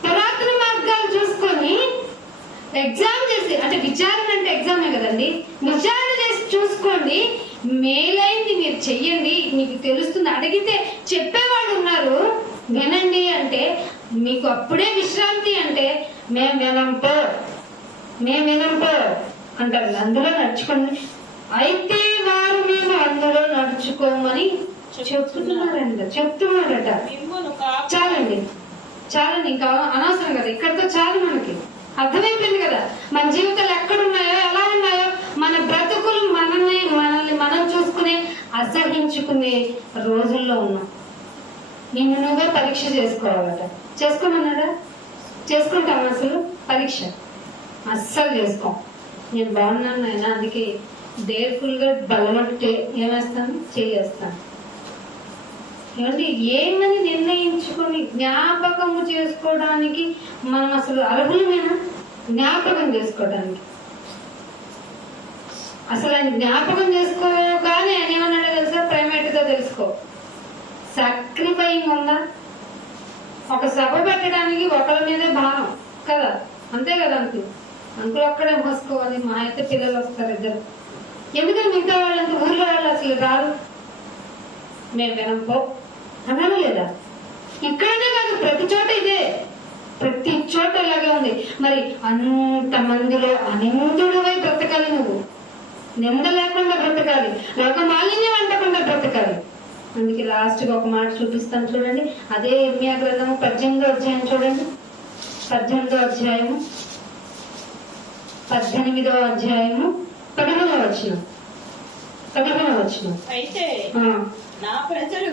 పురాతన మార్గాలు చూసుకొని ఎగ్జామ్ చేసి, అంటే విచారణ అంటే ఎగ్జామే కదండి, విచారణ చేసి చూసుకోండి. మేలైంది మీరు చెయ్యండి, మీకు తెలుస్తుంది. అడిగితే చెప్పేవాళ్ళు ఉన్నారు, వినండి అంటే మీకు అప్పుడే విశ్రాంతి. అంటే మేము వినంపో అంటారు. అందులో నడుచుకోండి. అయితే వారు మేము అందులో నడుచుకోమని చెప్తున్నారట. చాలండి, ఇంకా అనవసరం కదా, ఇక్కడితో చాలు. మనకి అర్థమైపోయింది కదా మన జీవితాలు ఎక్కడున్నాయో, ఎలా ఉన్నాయో. మన బ్రతుకులు మనల్ని మనం చూసుకునే, అసహించుకునే రోజుల్లో ఉన్నాం. నిన్ను నువ్వే పరీక్ష చేసుకోవాలట. చేసుకోమన్నాడా? చేసుకుంటాం అసలు పరీక్ష? అస్సలు చేసుకోం. నేను బాగున్నాను నాయన, అందుకే డేర్ఫుల్ గా బలమట్టే ఏమేస్తాను, చేస్తాను. ఏమంటే ఏమని నిర్ణయించుకొని జ్ఞాపకము చేసుకోవడానికి మనం అసలు అర్హులమేనా? జ్ఞాపకం చేసుకోవడానికి అసలు ఆయన జ్ఞాపకం చేసుకోగానే ఆయన ఏమన్నాడో తెలుసా? ప్రైమేట్ గా తెలుసుకో. సాక్రిఫైయింగ్ ఉందా? ఒక సభ పెట్టడానికి ఒకరి మీదే భారం కదా, అంతే కదా. అంకులు ఒక్కడే మోసుకోవాలి, మా అయితే పిల్లలు వస్తారు 2. ఎందుకంటే మిగతా వాళ్ళంతా ఊర్లో వాళ్ళు అసలు రారు. మేము వినంపో అన్నాను లేదా? ఇక్కడనే కాదు, ప్రతి చోట ఇదే, ప్రతి చోట ఇలాగే ఉంది. మరి అంత మందిలో అనిందుడివై బ్రతకాలి నువ్వు. నింద లేకుండా బ్రతకాలి, లోక మాలిన్యం అంటకుండా బ్రతకాలి. అందుకే లాస్ట్ గా ఒక మాట చూపిస్తాను చూడండి. అదే ఇర్మియా గ్రంథము 18వ అధ్యాయం చూడండి. 18వ అధ్యాయము 18వ అధ్యాయము 15వ వచనం. అయితే నా ప్రజలు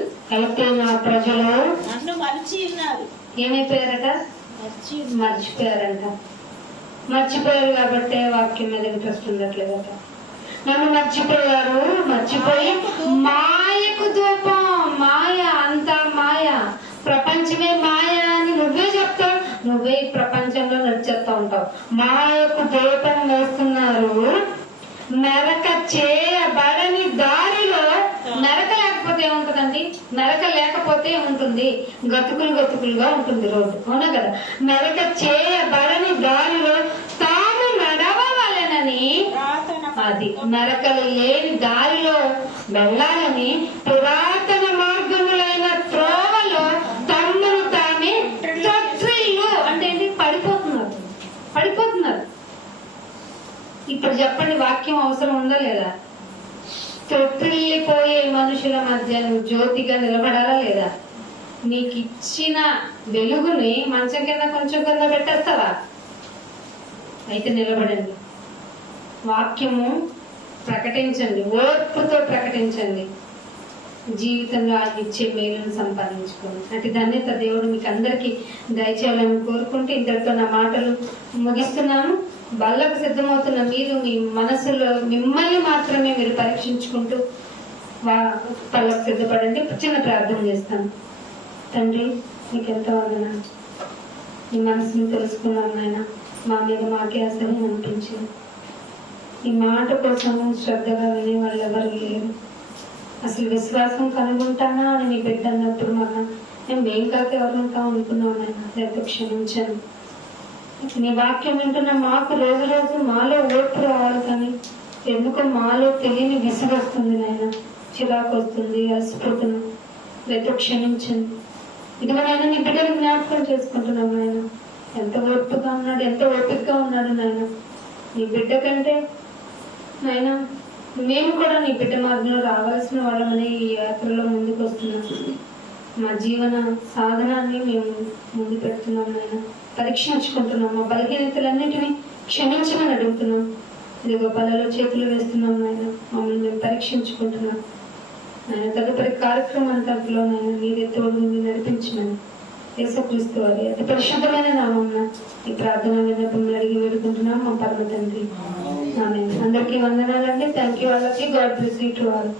నన్ను మరిచి ఉన్నారు. ఏమైపోయారట? మర్చిపోయారంట. మర్చిపోయారు కాబట్టి వాక్యం మీద ఇంట్రెస్ట్ ఉండట్లేదట. నన్ను మర్చిపోయి మాయకు ధూపం, మాయ అంతా మాయ, ప్రపంచమే మాయ అని నువ్వే చెప్తావు. నువ్వే ఈ ప్రపంచంలో నడిచేస్తా ఉంటావు. మా యొక్క దీపం వేస్తున్నారు, మెరక చేయబడని దారిలో. మెరక లేకపోతే ఏముంటుందండి? మెరక లేకపోతే ఏముంటుంది? గతుకులుగా ఉంటుంది రోడ్డు, అవునా కదా? మెరక చేయబడని దారిలో తాము నడవవలెనని, అది మెరకలు లేని దారిలో వెళ్ళాలని పురాతన మార్గములైన త్రోవలో తమ్మును తామే తొట్రిల్లు. అంటే ఏంటి? పడిపోతున్నారు. ఇప్పుడు చెప్పండి, వాక్యం అవసరం ఉందా లేదా? తొట్టిల్లిపోయే మనుషుల మధ్య నువ్వు జ్యోతిగా నిలబడాలా లేదా? నీకు ఇచ్చిన వెలుగుని మంచం కింద కొంచెం కింద పెట్టేస్తావా? అయితే నిలబడండి, వాక్యము ప్రకటించండి, ఓర్పుతో ప్రకటించండి. జీవితంలో ఆయన ఇచ్చే మేలును సంపాదించుకోండి. అటు ధన్యత దేవుడు మీకు అందరికీ దయచేయాలని కోరుకుంటూ ఇంతటితో నా మాటలు ముగిస్తున్నాను. బల్లకు సిద్ధమవుతున్న మీరు మీ మనసులో మిమ్మల్ని మాత్రమే మీరు పరీక్షించుకుంటూ పళ్ళకు సిద్ధపడండి. చిన్న ప్రార్థన చేస్తాను. తండ్రి, మీకు ఎంతో వందనాలు. మీ మనసుని తెలుసుకున్నాను నాయన. మా మీద మాకే అసహ్యం అనిపించింది. ఈ మాట కోసం శ్రద్ధగా వినే వాళ్ళు ఎవరు లేరు. అసలు విశ్వాసం కనుగొంటానా అని నీ బిడ్డ అన్నప్పుడు మేం కాక ఎవరు ఉంటాం అనుకున్నాను నాయన. లేకపోతే క్షమించాను. నీ వాక్యం వింటున్న మాకు రోజు రోజు మాలో ఓర్పు రావాలి, కానీ ఎందుకో మాలో తెలియని విసుగు వస్తుంది నాయన, చిరాకు వస్తుంది, అలసిపోతున్నాం. రేపు క్షమించండి. ఇదిగోనైనా నీ బిడ్డలు జ్ఞాపకం చేసుకుంటున్నాం నాయన. ఎంత ఓర్పుగా ఉన్నాడు, ఎంత ఓపికగా ఉన్నాడు నాయన. నీ బిడ్డ కంటే నాయన మేము కూడా నీ బిడ్డ మార్గంలో రావాల్సిన వాళ్ళమని ఈ యాత్రలో ముందుకు వస్తున్నాం. మా జీవన సాధనాన్ని మేము ముందు పెడుతున్నాం నాయన. పరీక్షించుకుంటున్నాం. మా బలహీనతలన్నింటినీ క్షమించమని అడుగుతున్నాం. ఇదిగో బలలో చేతులు వేస్తున్నాం నాయన. మమ్మల్ని మేము పరీక్షించుకుంటున్నాం నాయన. తదుపరి కార్యక్రమాంతలో నాయన మీరే తోడు నడిపించమని యేసుక్రీస్తు వారి అతి పరిశుద్ధమైన నామమున ఈ ప్రార్థన విన్నపములు అడిగి వేడుకుంటున్నాం మా పరమ తండ్రి. ఆమేన్. అందరికీ వందనాలండి. Thank you. వాళ్ళకి God bless you to all.